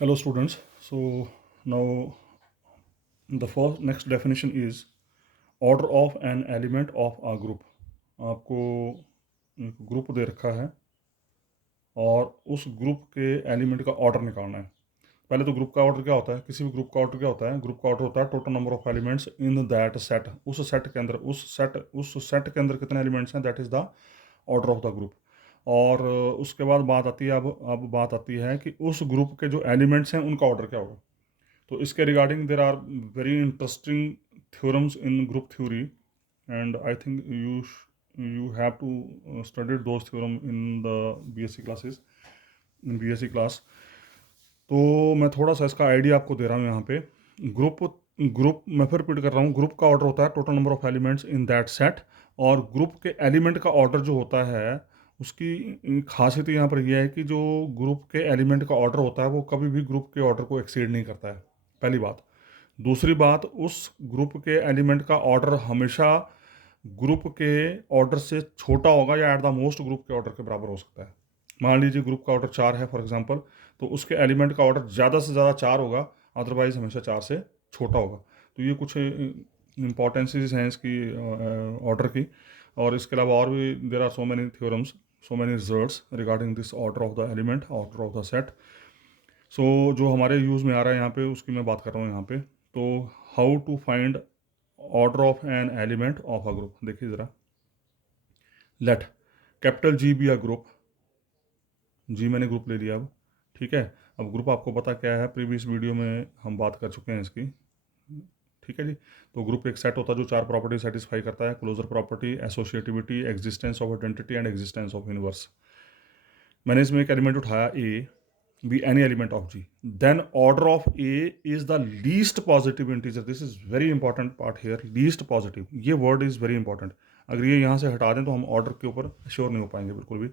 Hello students. So now the first next definition is order of an element of a group. आपको एक group दे रखा है और उस ग्रुप के एलिमेंट का ऑर्डर निकालना है। पहले तो ग्रुप का ऑर्डर क्या होता है, किसी भी ग्रुप का ऑर्डर क्या होता है? ग्रुप का ऑर्डर होता है total number of elements in that set. उस सेट के अंदर उस सेट के अंदर कितने एलिमेंट्स हैं, that is the order of the group. और उसके बाद बात आती है, अब बात आती है कि उस ग्रुप के जो एलिमेंट्स हैं उनका ऑर्डर क्या होगा। तो इसके regarding there are very interesting theorems in group theory, and I think you have to study those theorem in the BSc classes, in BSc class. तो मैं थोड़ा सा इसका आइडिया आपको दे रहा हूँ यहाँ पे। ग्रुप ग्रुप मैं फिर रिपीट कर रहा हूँ, ग्रुप का ऑर्डर होता है total number of elements in that set, और ग्रुप के एलिमेंट का ऑर्डर जो होता है उसकी खासियत यहाँ पर यह है कि जो ग्रुप के एलिमेंट का ऑर्डर होता है वो कभी भी ग्रुप के ऑर्डर को एक्सीड नहीं करता है, पहली बात। दूसरी बात, उस ग्रुप के एलिमेंट का ऑर्डर हमेशा ग्रुप के ऑर्डर से छोटा होगा या एट द मोस्ट ग्रुप के ऑर्डर के बराबर हो सकता है। मान लीजिए ग्रुप का ऑर्डर 4 है फॉर एग्जांपल, तो उसके एलिमेंट का ऑर्डर ज़्यादा से ज़्यादा 4 होगा, अदरवाइज हमेशा 4 से छोटा होगा। तो ये कुछ इम्पॉर्टेंसेस हैं इसकी ऑर्डर की। और इसके अलावा और भी there are so many theorems, so many results regarding this order of the element, order of the set. So जो हमारे यूज़ में आ रहा है यहाँ पे उसकी मैं बात कर रहा हूँ यहाँ पे। तो how to find order of an element of a group, देखिए ज़रा। Let capital G be a group, G मैंने ग्रुप ले लिया अब, ठीक है। अब ग्रुप आपको पता क्या है, प्रीवियस वीडियो में हम बात कर चुके हैं इसकी, ठीक है जी। तो ग्रुप एक सेट होता है जो 4 प्रॉपर्टी सेटिस्फाई करता है: closure property, associativity, existence of identity and existence of universe. मैंने इसमें एक एलिमेंट उठाया a, be any element of G, then order of a is the least positive integer. This is very important part here, least positive, ये word is very important. अगर ये यहाँ से हटा दें तो हम ऑर्डर के ऊपर श्योर नहीं हो पाएंगे बिल्कुल भी।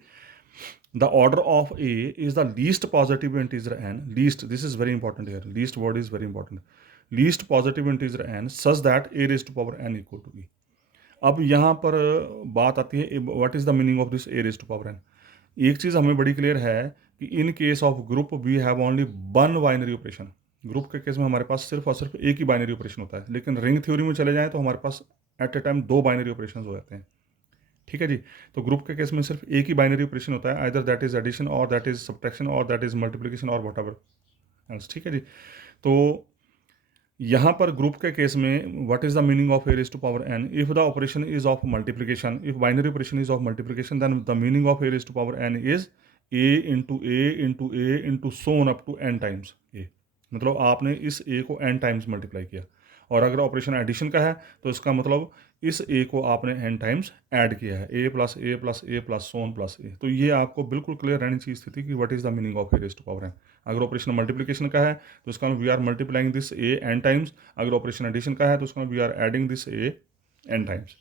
The order of A is the least positive integer n, least, this is very important here, least word is very important, least positive integer n such that a raised to power n equal to e। अब यहाँ पर बात आती है what is the meaning of this a raised to power n। एक चीज़ हमें बड़ी clear है कि in case of group we have only one binary operation. Group के केस में हमारे पास सिर्फ और सिर्फ एक ही बाइनरी ऑपरेशन होता है, लेकिन रिंग थ्योरी में चले जाएं तो हमारे पास at a time 2 binary operation हो जाते हैं, ठीक है जी। तो ग्रुप के केस में सिर्फ एक ही बाइनरी ऑपरेशन होता है, आइदर दैट इज एडिशन और दैट इज सब्ट्रैक्शन और दैट इज मल्टीप्लिकेशन और वट एवर एल्स, ठीक है जी। तो यहाँ पर ग्रुप के केस में what is the meaning of A raise to power n, if the operation is of multiplication, if binary operation is of multiplication, then the meaning of A raise to power n is a into a into a into so on up to n times a. मतलब आपने इस ए को N times multiply किया। और अगर operation addition का है तो इसका मतलब इस ए को आपने एन टाइम्स ऐड किया है, A plus A plus A plus so on plus A. तो ये आपको बिल्कुल क्लियर रहनी चाहिए स्थिति कि what is the meaning of A raise to power N. अगर ऑपरेशन मल्टीप्लिकेशन का है तो इसका we are multiplying this A N times, अगर ऑपरेशन एडिशन का है तो उसका we are adding this A N times.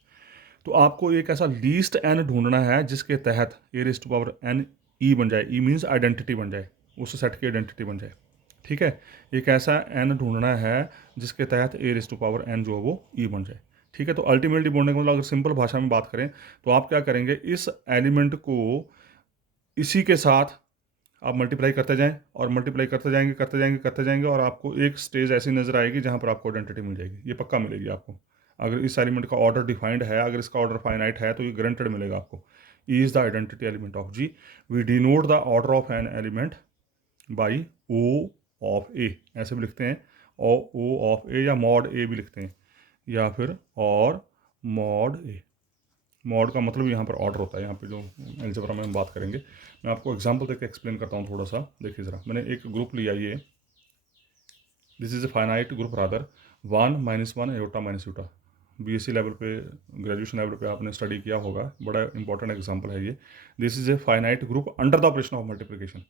तो आपको एक ऐसा लीस्ट एन ढूंढना है जिसके तहत a raise to power n e बन जाए, ई मीन्स आइडेंटिटी बन जाए, उस सेट की आइडेंटिटी बन जाए, ठीक है। एक ऐसा एन ढूंढना है जिसके तहत a raise to power N जो है वो ई बन जाए, ठीक है। तो अल्टीमेटली बोलने का मतलब अगर सिंपल भाषा में बात करें तो आप क्या करेंगे, इस एलिमेंट को इसी के साथ आप मल्टीप्लाई करते जाएं और मल्टीप्लाई करते जाएंगे करते जाएंगे करते जाएंगे, और आपको एक स्टेज ऐसी नजर आएगी जहां पर आपको आइडेंटिटी मिल जाएगी, ये पक्का मिलेगी आपको। अगर इस एलिमेंट का ऑर्डर डिफाइंड है, अगर इसका ऑर्डर फाइनाइट है तो ये गारंटेड मिलेगा आपको। E is the identity element of G. We denote the order of an element by O of a, ऐसे भी लिखते हैं, ओ ऑफ ए, या मॉड ए भी लिखते हैं, या फिर और मॉड ए। मॉड का मतलब यहाँ पर ऑर्डर होता है, यहाँ पे जो अलजेब्रा में हम बात करेंगे। मैं आपको एग्जांपल देकर एक्सप्लेन करता हूँ थोड़ा सा, देखिए ज़रा। मैंने एक ग्रुप लिया, ये this is a finite group rather 1 - 1 aorta minus Utah. BSc level पे, ग्रेजुएशन लेवल पे आपने स्टडी किया होगा, बड़ा इंपॉर्टेंट एग्जाम्पल है ये। This is a finite group under the operation of multiplication.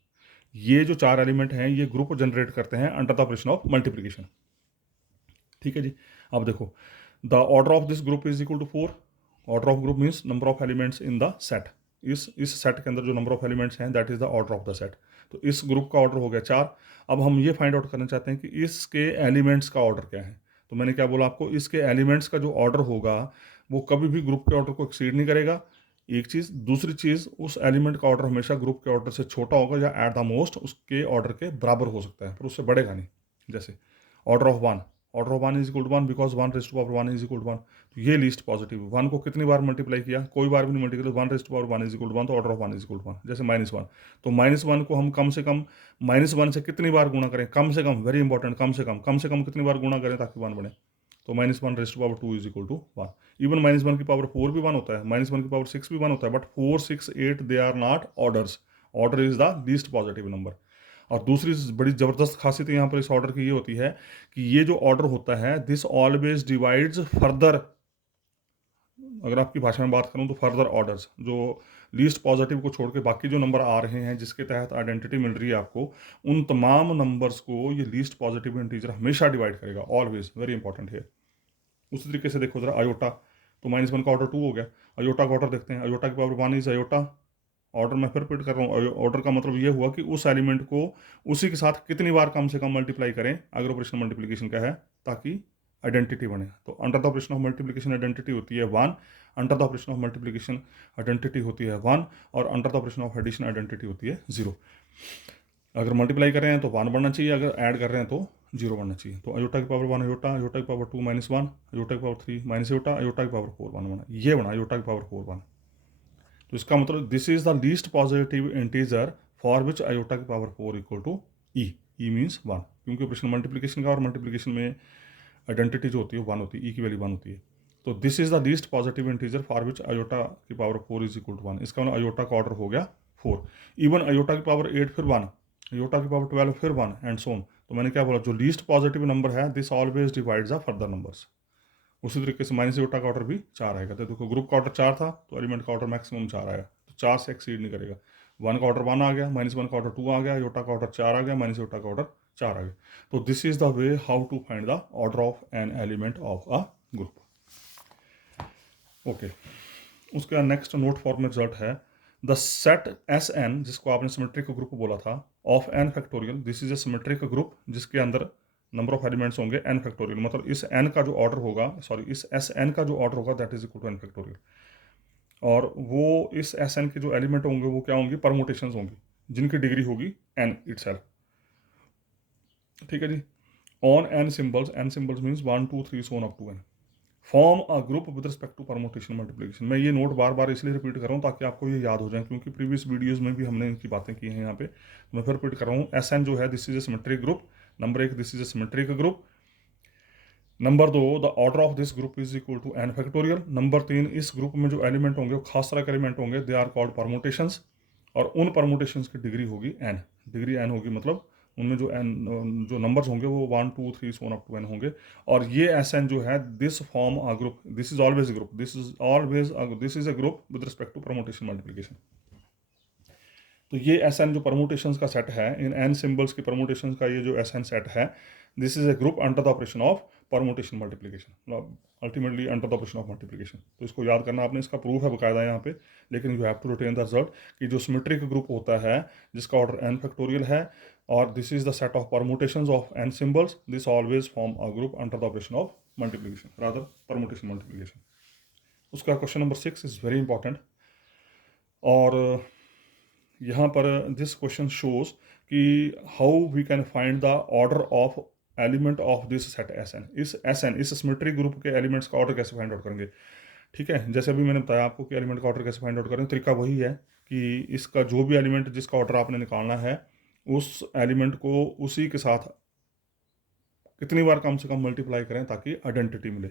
ये जो 4 एलिमेंट हैं ये ग्रुप जनरेट करते हैं under the operation of multiplication, ठीक है जी। अब देखो, the order of this group is equal to 4। Order of group means number of elements in the set. इस सेट के अंदर जो नंबर ऑफ एलिमेंट्स हैं that is the order of the set. तो इस ग्रुप का ऑर्डर हो गया 4। अब हम ये फाइंड आउट करना चाहते हैं कि इसके एलिमेंट्स का ऑर्डर क्या है। तो मैंने क्या बोला आपको, इसके एलिमेंट्स का जो ऑर्डर होगा वो कभी भी ग्रुप के ऑर्डर को एक्सीड नहीं करेगा, एक चीज़। दूसरी चीज़, उस एलिमेंट का ऑर्डर हमेशा ग्रुप के ऑर्डर से छोटा होगा या एट द मोस्ट उसके ऑर्डर के बराबर हो सकता है, पर उससे बढ़ेगा नहीं। जैसे order of one is equal to one because one raise to power one is equal to one. तो ये लीस्ट पॉजिटिव, वन को कितनी बार मल्टीप्लाई किया, कोई बार भी नहीं multiply, one raise to power one is equal to one, तो order of one is equal to one. जैसे माइनस वन, तो माइनस वन को हम कम से कम माइनस वन से कितनी बार गुणा करें, कम से कम, वेरी इंपॉर्टेंट, कम से कम कितनी बार गुणा करें ताकि वन बने, तो minus one raise to power two is equal to one. Even minus one की पावर फोर भी वन होता है, माइनस वन की पावर सिक्स भी वन होता है, but four six eight they are not orders. Order is the least positive number. और दूसरी बड़ी ज़बरदस्त खासियत यहाँ पर इस ऑर्डर की ये होती है कि ये जो ऑर्डर होता है, दिस ऑलवेज डिवाइड्स फर्दर, अगर आपकी भाषा में बात करूँ तो फर्दर ऑर्डर्स, जो लीस्ट पॉजिटिव को छोड़ के बाकी जो नंबर आ रहे हैं जिसके तहत आइडेंटिटी मिल रही है आपको, उन तमाम नंबर्स को ये लीस्ट पॉजिटिव इंटीजर हमेशा डिवाइड करेगा, ऑलवेज, वेरी इंपॉर्टेंट है। उसी तरीके से देखो जरा अयोटा, तो माइनस वन का ऑर्डर टू हो गया। अयोटा का ऑर्डर देखते हैं, अयोटा की power one is iota. Order मैं फिर रिपीट कर रहा हूँ, ऑर्डर का मतलब ये हुआ कि उस एलिमेंट को उसी के साथ कितनी बार कम से कम मल्टीप्लाई करें अगर ऑपरेशन मल्टीप्लिकेशन का है, ताकि आइडेंटिटी बने। तो under the operation of multiplication identity होती है one, under the operation of multiplication identity होती है वन, और under the operation of addition identity होती है जीरो। अगर मल्टीप्लाई कर रहे हैं तो वन बढ़ना चाहिए, अगर ऐड कर रहे हैं तो जीरो बनना चाहिए। तो अयोटा की पावर वन अयोटा, अयोटा की power two minus one, iota की power three minus iota, iota की पावर फोर वन बना, ये बना अयोटा की पावर फोर वन। तो इसका मतलब this is the least positive integer for which iota की power four equal to e. E means one, क्योंकि ऑपरेशन मल्टीप्लिकेशन का, और मल्टीप्लिकेशन में आइडेंटिटी जो होती है वन होती है, ई की वैल्यू वन होती है। तो this is the least positive integer for which iota की power four is equal to one. इसका मतलब अयोटा का ऑर्डर हो गया फोर। इवन अयोटा की पावर एट फिर वन, अयोटा की पावर ट्वेल्व फिर वन, एंड सो ऑन। तो मैंने क्या बोला, जो लीस्ट पॉजिटिव नंबर है this always divides the further numbers. उसी तरीके से माइनस अयोटा का ऑर्डर भी चार आएगा। तो देखो ग्रुप का ऑर्डर चार था, तो एलिमेंट का ऑर्डर मैक्सिमम चार आया, तो चार से एक्सीड नहीं करेगा। वन का ऑर्डर वन आ गया, माइनस वन का ऑर्डर टू आ गया, अयोटा का ऑर्डर चार आ गया, माइनस अयोटा का ऑर्डर चार आ गया। तो this is the way how to find the order of an element of a group. Okay, उसका नेक्स्ट नोट फॉर्म में रिजल्ट है द सेट एस एन, जिसको आपने सिमेट्रिक ग्रुप बोला था, of n factorial. This is a symmetric group जिसके अंदर number of elements होंगे एन फैक्टोरियल, मतलब इस एन का जो ऑर्डर होगा, सॉरी इस एस एन का जो ऑर्डर होगा that is equal to n factorial. और वो इस एस एन के जो एलिमेंट होंगे वो क्या होंगी, परमुटेशंस होंगी, जिनकी डिग्री होगी एन इटसेल्फ। ठीक है जी। On n symbols means one two three so on up to n, form a group with respect to permutation multiplication. मैं ये नोट बार बार इसलिए रिपीट कर रहा हूँ ताकि आपको ये याद हो जाए, क्योंकि प्रीवियस वीडियोस में भी हमने इनकी बातें की हैं यहाँ पे। मैं फिर रिपीट कर रहा हूँ, एस एन जो है this is a symmetric group. Number एक, this is a symmetric group. Number दो, the order of this group is equal to n factorial. Number तीन, इस ग्रुप में जो एलिमेंट होंगे वो खास तरह के एलिमेंट होंगे, दे आर कॉल्ड परमुटेशंस, और उन परमुटेशंस की डिग्री होगी एन। डिग्री एन होगी, मतलब उनमें जो एन जो नंबर्स होंगे वो one two three so up to n होंगे। और ये एस एन जो है this form a group, this is always group, this is a group with respect to permutation multiplication. तो ये एस एन जो परमुटेशंस का सेट है, इन एन सिंबल्स की परमुटेशंस का ये जो एस एन सेट है, this is a group under the operation of permutation multiplication, ultimately under the operation of multiplication. तो इसको याद करना आपने, इसका प्रूफ है बकायदा यहाँ पे, लेकिन you have to retain the result कि जो सिमेट्रिक ग्रुप होता है जिसका ऑर्डर एन फैक्टोरियल है, और this is the set of permutations of n symbols, this always form a group under the operation of multiplication, rather permutation multiplication. उसका question number 6 is very important, और यहाँ पर this question shows कि how we can find the order of element of this set S n. इस symmetric group के elements का order कैसे find out करेंगे। ठीक है, जैसे अभी मैंने बताया आपको कि एलिमेंट का ऑर्डर कैसे फाइंड आउट करें, तरीका वही है कि इसका जो भी एलिमेंट जिसका ऑर्डर आपने निकालना है, उस एलिमेंट को उसी के साथ कितनी बार कम से कम मल्टीप्लाई करें ताकि आइडेंटिटी मिले।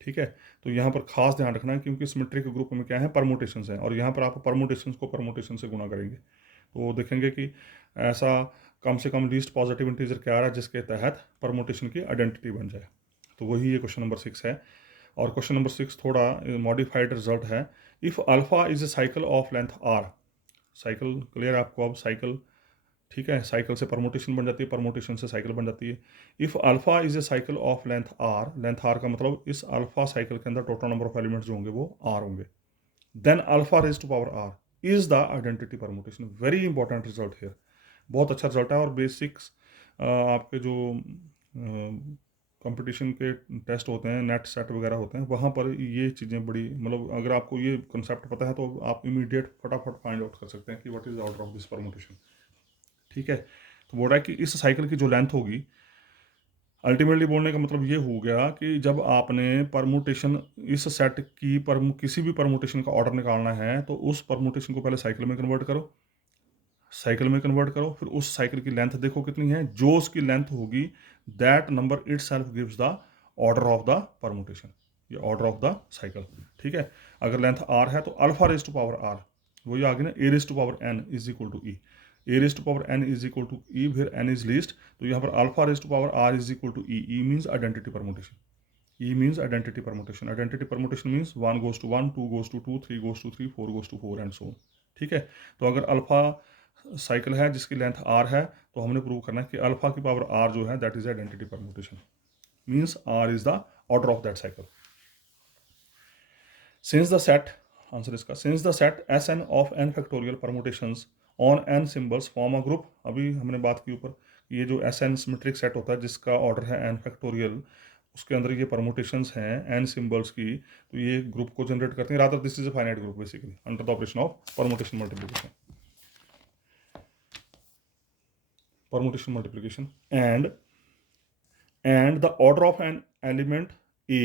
ठीक है, तो यहाँ पर खास ध्यान रखना है क्योंकि सिमेट्रिक ग्रुप में क्या है, परमुटेशंस हैं, और यहाँ पर आप परमुटेशंस को परमुटेशन से गुणा करेंगे तो देखेंगे कि ऐसा कम से कम लीस्ट पॉजिटिव इंटीजर क्या आ रहा है जिसके तहत परमुटेशन की आइडेंटिटी बन जाए। तो वही ये क्वेश्चन नंबर 6 है। और क्वेश्चन नंबर 6 थोड़ा मॉडिफाइड रिजल्ट है। If alpha is a cycle of length r, cycle clear है आपको अब, साइकिल, ठीक है, साइकिल से परमुटेशन बन जाती है, परमुटेशन से साइकिल बन जाती है। If alpha is a cycle of length r का मतलब इस अल्फा साइकिल के अंदर टोटल नंबर ऑफ एलिमेंट्स जो होंगे वो आर होंगे, then alpha raise to power r is the identity permutation. Very important result है, बहुत अच्छा रिजल्ट है। और बेसिक्स आपके जो कंपटीशन के टेस्ट होते हैं, नेट सेट वगैरह होते हैं, वहाँ पर ये चीज़ें बड़ी, मतलब अगर आपको ये कंसेप्ट पता है तो आप इमीडिएट फटाफट फाइंड आउट कर सकते हैं कि what is the order of this permutation. ठीक है, तो बोल रहा है कि इस साइकिल की जो लेंथ होगी, अल्टीमेटली बोलने का मतलब ये हो गया कि जब आपने परमुटेशन इस सेट की किसी भी परमुटेशन का ऑर्डर निकालना है तो उस परमुटेशन को पहले साइकिल में कन्वर्ट करो, साइकिल में कन्वर्ट करो, फिर उस साइकिल की लेंथ देखो कितनी है, जो उसकी लेंथ होगी that number itself gives the order of the permutation, ये ऑर्डर ऑफ द साइकिल। ठीक है, अगर लेंथ आर है तो alpha raise to power r, वही आ गई ना, a raise to power n is equal to e, a raise to power n is equal to e, फिर एन इज लीस्ट, तो यहाँ पर alpha raise to power r is equal to e, e means identity permutation, E means identity permutation. Identity permutation means 1 goes to 1, 2 goes to 2, 3 goes to 3, 4 goes to 4 and so on. ठीक है, तो अगर alpha cycle है जिसकी length r है तो हमने prove करना है कि अल्फा की पावर r जो है that is identity permutation, means r is the order of that cycle. Since the set, answer इसका, since the set Sn of n factorial permutations on n symbols form a group, अभी हमने बात की ऊपर, ये जो Sn सिमेट्रिक सेट होता है जिसका ऑर्डर है n फैक्टोरियल, उसके अंदर ये परमुटेशंस हैं n सिंबल्स की, तो ये ग्रुप को जनरेट करते हैं, rather this is a finite group basically under the operation of permutation multiplication, permutation multiplication, and the order of an element A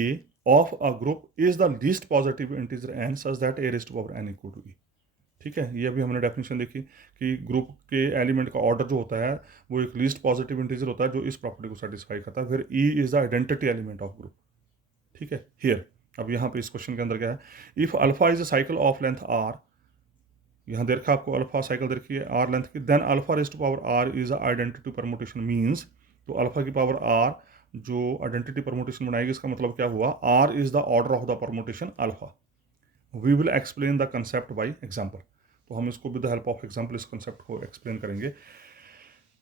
of a group is the least positive integer n such that a raised to power n equal to e। ठीक है, ये अभी हमने definition देखी कि group के element का order जो होता है वो एक लीस्ट पॉजिटिव इंटीजर होता है जो इस प्रॉपर्टी को सेटिस्फाई करता है, फिर ई is the identity element of group. ठीक है, हियर अब यहाँ पे इस क्वेश्चन के अंदर क्या है, if alpha is a cycle of length r, यहाँ दे रखा आपको अल्फा साइकिल दे रखी है आर लेंथ की, then alpha raise to power r is identity permutation means, तो अल्फा की पावर आर जो आइडेंटिटी परमुटेशन बनाएगी, इसका मतलब क्या हुआ, r is the order of the permutation alpha. We will explain the concept by example, तो हम इसको with the help of example इस कंसेप्ट को एक्सप्लेन करेंगे।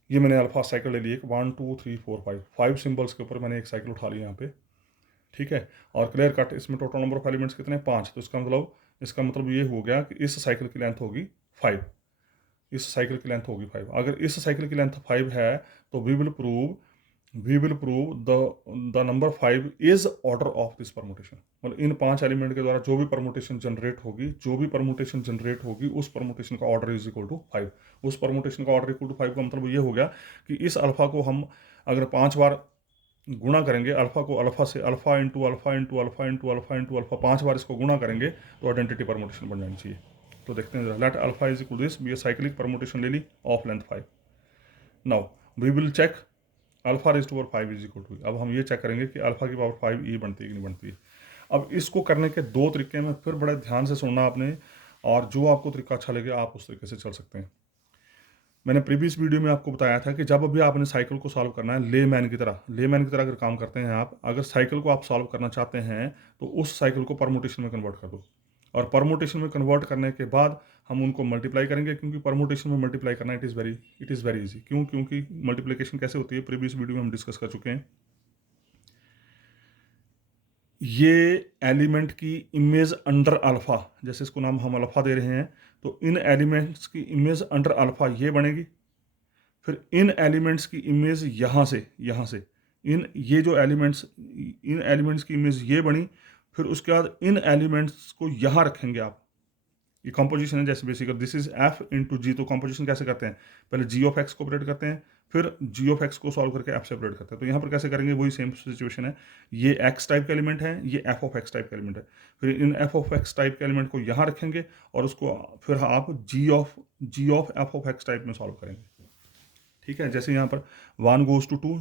ये मैंने अल्फा साइकिल ले ली, 1 2 3 4 5 5 सिंबल्स के ऊपर मैंने एक साइकिल उठा लिया यहाँ पे। ठीक है, और क्लियर कट इसमें टोटल नंबर ऑफ एलिमेंट्स कितने, 5, तो इसका मतलब ये हो गया कि इस साइकिल की लेंथ होगी 5, इस साइकिल की लेंथ होगी 5। अगर इस साइकिल की लेंथ 5 है तो we will prove the number 5 is order of this permutation, मतलब इन 5 एलिमेंट के द्वारा जो भी परमुटेशन जनरेट होगी उस परमुटेशन का ऑर्डर इज इक्वल टू 5। उस परमुटेशन का ऑर्डर इक्वल टू 5 का मतलब ये हो गया कि इस अल्फा को हम अगर 5 बार गुणा करेंगे, अल्फा को अल्फा से alpha into alpha into alpha into alpha into alpha 5 बार इसको गुणा करेंगे तो आइडेंटिटी परमुटेशन बन जानी चाहिए। तो देखते हैं, let alpha is equal this, ये साइक्लिक परमुटेशन ले ली of length 5। Now we will check alpha raise to power 5 is equal to, अब हम ये चेक करेंगे कि अल्फा की पावर 5 ई बनती है कि नहीं बनती है। अब इसको करने के दो तरीके हैं, फिर बड़े ध्यान से सुनना आपने, और जो आपको तरीका अच्छा लगे आप उस तरीके से चल सकते हैं। मैंने प्रीवियस वीडियो में आपको बताया था कि जब अभी आपने साइकिल को सॉल्व करना है लेमैन की तरह अगर काम करते हैं आप, अगर साइकिल को आप सॉल्व करना चाहते हैं तो उस साइकिल को परमुटेशन में कन्वर्ट कर दो, और परमुटेशन में कन्वर्ट करने के बाद हम उनको मल्टीप्लाई करेंगे, क्योंकि परमुटेशन में मल्टीप्लाई करना इट इज़ वेरी इजी। क्योंकि मल्टीप्लिकेशन कैसे होती है प्रीवियस वीडियो में हम डिस्कस कर चुके हैं। ये एलिमेंट की इमेज अंडर अल्फा, जैसे इसको नाम हम अल्फा दे रहे हैं, तो इन एलिमेंट्स की इमेज अंडर अल्फा ये बनेगी, फिर इन एलिमेंट्स की इमेज यहाँ से इन एलिमेंट्स की इमेज ये बनी, फिर उसके बाद इन एलिमेंट्स को यहाँ रखेंगे आप, ये कंपोजिशन है जैसे basically this is F into G. तो कंपोजिशन कैसे करते हैं, पहले जी ऑफ एक्स को ऑपरेट करते हैं, फिर जी ऑफ एक्स को सॉल्व करके एफ से ऑपरेट करते हैं। तो यहाँ पर कैसे करेंगे, वही सेम सिचुएशन है, ये एक्स टाइप का एलिमेंट है, ये एफ ऑफ एक्स टाइप का एलिमेंट है, फिर इन एफ ऑफ एक्स टाइप के एलिमेंट को यहाँ रखेंगे और उसको फिर आप G of F of X type में सॉल्व करेंगे। ठीक है, जैसे यहाँ पर 1 goes to 2,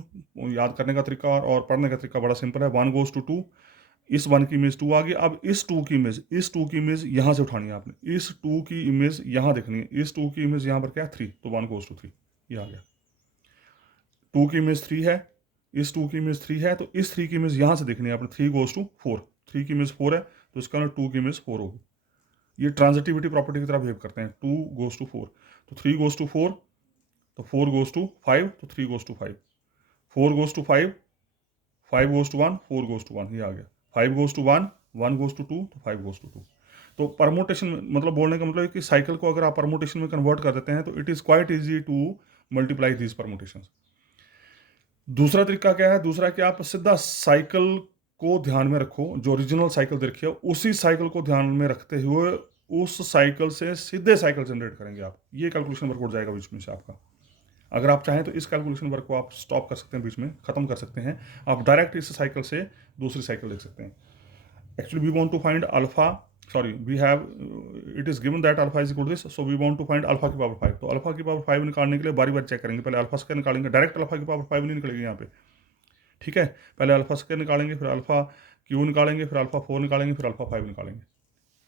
याद करने का तरीका और पढ़ने का तरीका बड़ा सिंपल है। 1 goes to 2, इस 1 की इमेज 2 आ गई, अब इस 2 की इमेज यहाँ से उठानी है आपने, इस 2 की इमेज यहाँ देखनी है, इस 2 की इमेज यहाँ पर क्या है 3, तो 1 goes to 3 ये आ गया। 2 की इमेज 3 है, इस 2 की इमेज 3 है, तो इस 3 की इमेज यहाँ से देखनी है आपने, 3 goes to 4, 3 की इमेज 4 है तो इसका ना 2 की इमेज 4 होगी। ये ट्रांजिटिविटी प्रॉपर्टी की तरह बिहेव करते हैं, 2 goes to 4, तो 3 goes to 4, तो 4 goes to 5, तो 3 goes to 5, 4 goes to 5, 5 goes to 1, 4 goes to 1 ये आ गया, 5 goes to 1, 1 goes to 2, तो 5 goes to 2। तो परमुटेशन मतलब बोलने का मतलब है कि साइकिल को अगर आप परमुटेशन में कन्वर्ट कर देते हैं तो it is quite easy to multiply these permutations. दूसरा तरीका क्या है, दूसरा कि आप सीधा साइकिल को ध्यान में रखो, जो ओरिजिनल साइकिल दे रखी है उसी साइकिल को ध्यान में रखते हुए उस साइकिल से सीधे साइकिल जनरेट करेंगे आप। ये कैलकुलेशन वर्क उठ जाएगा बीच में से आपका। अगर आप चाहें तो इस कैलकुलेशन वर्क को आप स्टॉप कर सकते हैं, बीच में ख़त्म कर सकते हैं। आप डायरेक्ट इस साइकिल से दूसरी साइकिल देख सकते हैं। Actually, we want to find alpha. Sorry, we have it is given that alpha is equal to this, so we want to find alpha की पावर 5। तो अल्फा की पावर 5 निकालने के लिए बारी बारी चेक करेंगे। पहले अल्फा स्क्वायर निकालेंगे, डायरेक्ट अल्फा की पावर 5 नहीं निकलेगी यहाँ पे, ठीक है। पहले अल्फा स्क्वायर निकालेंगे, फिर अल्फा क्यू निकालेंगे, फिर अल्फा 4 निकालेंगे, फिर अल्फा 5 निकालेंगे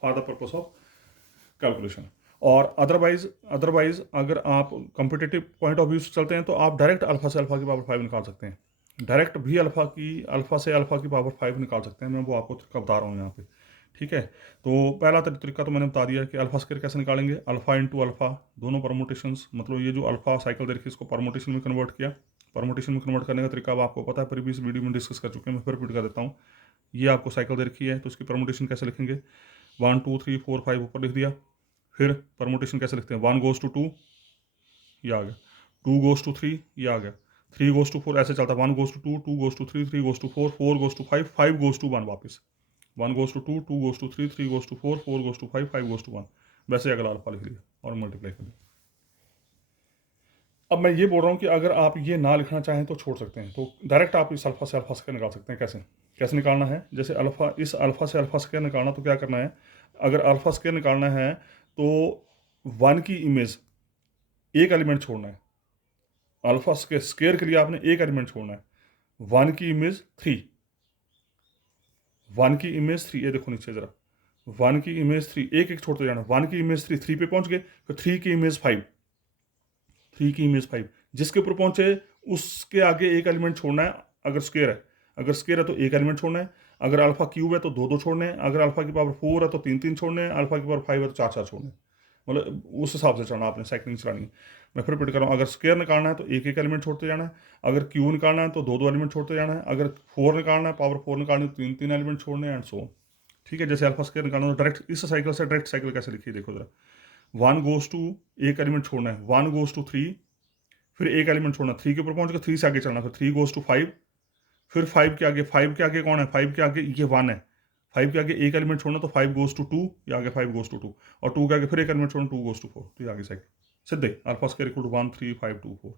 for the purpose of calculation. और अदरवाइज अगर आप कम्पिटेटिव पॉइंट ऑफ व्यू से चलते हैं तो आप डायरेक्ट अल्फा से अल्फा की पावर 5 निकाल सकते हैं। डायरेक्ट भी अल्फा से अल्फा की पावर 5 निकाल सकते हैं। मैं वो आपको तरीका बता रहा हूँ यहाँ पे, ठीक है। तो पहला तरीका तो मैंने बता दिया कि अल्फा स्क्वायर कैसे निकालेंगे, अल्फा इंटू अल्फा, दोनों परमोटेशंस, मतलब ये जो अल्फा साइकिल देखिए इसको परमोटेशन में कन्वर्ट किया। परमोटेशन में कन्वर्ट करने का तरीका अब आपको पता है, प्रीवियस वीडियो में डिस्कस कर चुके हैं, मैं फिर रिपीट कर देता हूँ। ये आपको साइकिल दे रखी है तो इसकी परमोटेशन कैसे लिखेंगे, 1 2 3 4 5 ऊपर लिख दिया। फिर परमोटेशन कैसे लिखते हैं, 1 गोज टू 2, ये आ गया, 2 गोज टू 3, ये आ गया, 3 गोज टू 4, ऐसे चलता है, 1 goes to 2, 2 goes to 3, 3 goes to 4, 4 goes to 5, 5 goes to 1, वापस 1 goes to 2, 2 goes to 3, 3 goes to 4, 4 goes to 5, 5 goes to 1। वैसे अगला अल्फा लिख लिया और मल्टीप्लाई कर दिया। अब मैं ये बोल रहा हूँ कि अगर आप ये ना लिखना चाहें तो छोड़ सकते हैं, तो डायरेक्ट आप इस अल्फा से अल्फा स्क्वायर निकाल सकते हैं। कैसे निकालना है, जैसे अल्फा, इस अल्फा से अल्फा स्क्वायर निकालना तो क्या करना है, अगर अल्फा स्क्वायर निकालना है तो 1 की इमेज एक एलिमेंट छोड़ना है। अल्फा स्क्वायर के लिए आपने एक एलिमेंट छोड़ना है, 1 की इमेज 3, 1 की इमेज 3, ये देखो नीचे जरा, 1 की इमेज 3, एक एक छोड़ते जाना, 1 की इमेज 3, 3 पे पहुंच गए, फिर 3 की इमेज 5, 3 की इमेज 5, जिसके ऊपर पहुंचे उसके आगे एक एलिमेंट छोड़ना है। अगर स्क्वायर है तो एक एलिमेंट छोड़ना है, अगर अल्फा क्यूब है तो 2 2 छोड़ने हैं, अगर अल्फा की पावर 4 है तो 3 3 छोड़ने हैं, अल्फा की पावर 5 है तो 4 4 छोड़ने हैं। मतलब उस हिसाब से चलना, आपने साइकिलिंग चलानी है। मैं फिर रिपीट कर रहा हूँ, अगर स्क्वायर निकालना है तो एक एक एलिमेंट छोड़ते जाना है, अगर क्यू निकालना है तो 2 2 एलिमेंट छोड़ते जाना है, अगर 4 निकालना है, पावर 4 निकालनी है तो 3 3 एलिमेंट छोड़ने हैं, एंड सो। ठीक है, जैसे अल्फा स्क्वायर निकालना तो डायरेक्ट इस साइकिल से डायरेक्ट साइकिल कैसे लिखिए, देखो जरा, 1 गोज टू, एक एलिमेंट छोड़ना है, 1 गोज टू 3, फिर एक एलिमेंट छोड़ना, 3 के ऊपर पहुंच गया, 3 से आगे चलना, फिर 3 गोज टू 5, फिर 5 के आगे कौन है, 5 के आगे ये 1 है, 5 के आगे एक एलिमेंट छोड़ना तो 5 गोज टू 2, ये आगे 5 गोज टू 2, और 2 के आगे फिर एक एलिमेंट छोड़ना, 2 गोज टू 4, तो ये आगे साइकिल सीधे अल्फा स्क्वायर इक्वल टू 1 3 5 2 4।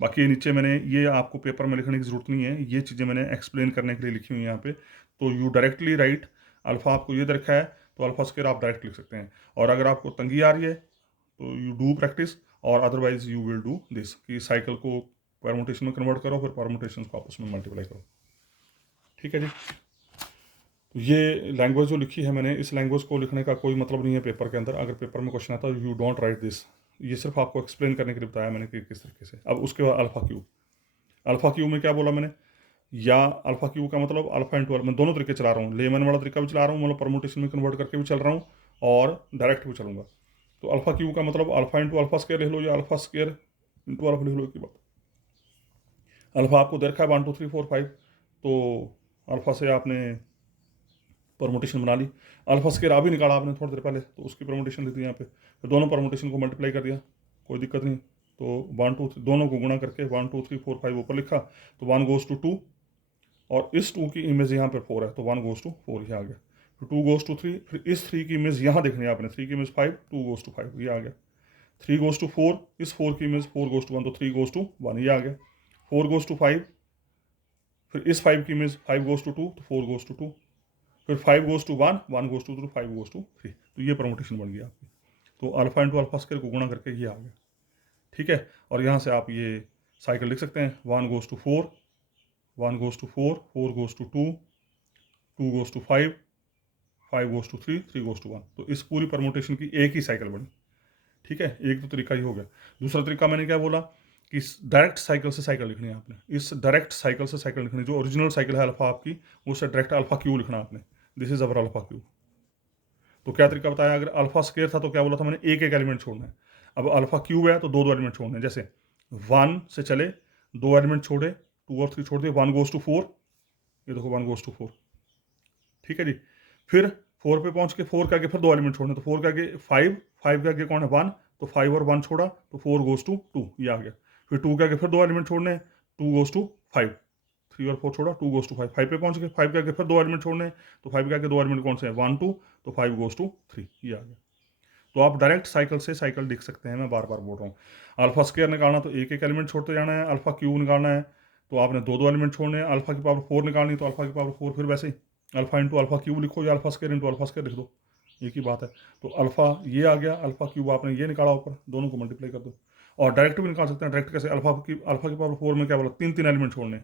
बाकी ये नीचे मैंने, ये आपको पेपर में लिखने की जरूरत नहीं है, ये चीज़ें मैंने एक्सप्लेन करने के लिए लिखी हुई हैं यहाँ पे। तो यू डायरेक्टली राइट, अल्फा आपको ये दे रखा है तो अल्फा स्क्वायर आप डायरेक्ट लिख सकते हैं। और अगर आपको तंगी आ रही है तो यू डू प्रैक्टिस, और otherwise you will do this, कि साइकिल को परमुटेशन में कन्वर्ट करो, फिर परमुटेशन को आपस में मल्टीप्लाई करो। ठीक है जी। तो ये लैंग्वेज जो लिखी है मैंने, इस लैंग्वेज को लिखने का कोई मतलब नहीं है पेपर के अंदर। अगर पेपर में क्वेश्चन आता है यू डोंट राइट दिस, ये सिर्फ आपको एक्सप्लेन करने के लिए बताया मैंने कि किस तरीके से। अब उसके बाद अल्फा क्यू में क्या बोला मैंने, या अल्फा क्यू का मतलब अल्फा इंटू अल्फा, मैं दोनों तरीके चला रहा हूँ, लेमन वाला तरीका भी चला रहा हूँ, मतलब परमुटेशन में कन्वर्ट करके भी चल रहा हूँ, और डायरेक्ट भी चलूंगा। तो अल्फा क्यू का मतलब अल्फा इंटू अल्फा स्क्वायर लिख लो, या अल्फा स्क्वायर इंटू अल्फा लिख लो की बात। अल्फा आपको दे रखा है 1 2 3 4 5, तो अल्फा से आपने परमुटेशन बना ली। अल्फा स्क्वायर अभी निकाला आपने थोड़ी देर पहले, तो उसकी परमुटेशन लिख दी यहाँ पे, फिर दोनों परमुटेशन को मल्टीप्लाई कर दिया, कोई दिक्कत नहीं। तो 1 2 3 दोनों को गुणा करके 1 2 3 4 5 ऊपर लिखा, तो 1 गोज टू 2, और इस 2 की इमेज यहाँ पे 4 है तो 1 गोज टू 4 ये आ गया, फिर 2 गोज टू 3, फिर इस 3 की इमेज यहाँ देखनी है आपने, 3 की इमेज 5, 2 गोज टू 5 ये आ गया, 3 गोज टू 4, इस 4 की इमेज 4 गोज टू 1, तो 3 गोज टू 1 ये आ गया, 4 गोज टू 5, फिर इस 5 की इमेज 5 गोज टू 2, तो 4 गोज टू 2, फिर 5 goes to 1, 1 goes to 2, 5 goes to 3, तो ये परमुटेशन बन गया आपकी। तो अल्फा इंटू अल्फा स्क्वायर को गुणा करके ये आ गया। ठीक है, और यहाँ से आप ये साइकिल लिख सकते हैं, 1 goes to 4, 1 goes to 4, 4 goes to 2, 2 goes to 5, 5 goes to 3, 3 goes to 1। तो इस पूरी परमुटेशन की एक ही साइकिल बनी। ठीक है, एक तो तरीका ही हो गया। दूसरा तरीका मैंने क्या बोला कि डायरेक्ट साइकिल से साइकिल लिखनी है आपने, इस डायरेक्ट साइकिल से साइकिल लिखनी, जो ओरिजिनल साइकिल है अल्फा आपकी, उससे डायरेक्ट अल्फा क्यू लिखना आपने, this is our alpha Q. तो क्या तरीका बताया, अगर अल्फा स्क्वायर था तो क्या बोला था मैंने, एक एक एलिमेंट छोड़ना है। अब अल्फा क्यूब है तो 2 2 एलिमेंट छोड़ने हैं, जैसे 1 से चले, 2 एलिमेंट छोड़े, 2 और 3 छोड़ दिए, 1 गोज टू 4, ये देखो 1 गोज टू 4। ठीक है जी, फिर 4 पे पहुंच के 4 के आगे फिर 2 एलिमेंट छोड़ने, तो 4 के आगे 5, 5 के आगे कौन है 1, तो 5 और 1 छोड़ा, तो 4 गोज टू 2 ये आ गया, फिर 2 के आगे फिर 2 एलिमेंट छोड़ने, 2 goes to 5, 3 और 4 छोड़ा, 2 goes to 5, 5 पे पहुंच गए, 5 के आगे फिर 2 एलिमेंट छोड़ने हैं, तो 5 के आगे 2 एलिमेंट कौन से हैं, 1 2, तो 5 goes to 3, ये आ गया। तो आप डायरेक्ट साइकिल से साइकिल लिख सकते हैं, मैं बार बार बोल रहा हूँ। अल्फा स्क्वायर निकालना तो एक एक एलिमेंट छोड़ते जाना है, अल्फा क्यूब निकालना है तो आपने दो दो एलिमेंट छोड़ने हैं, अल्फा की पावर 4 निकालनी तो अल्फा की पावर 4 फिर वैसे ही अल्फा इंटू अल्फा क्यूब लिखो या alpha square into alpha square लिख दो, एक ही बात है। तो अल्फा ये आ गया, अल्फा क्यूब आपने ये निकाला ऊपर, दोनों को मल्टीप्लाई कर दो। और डायरेक्ट भी निकाल सकते हैं, डायरेक्ट कैसे, अल्फा की पावर 4 में क्या बोला, तीन तीन एलिमेंट छोड़ने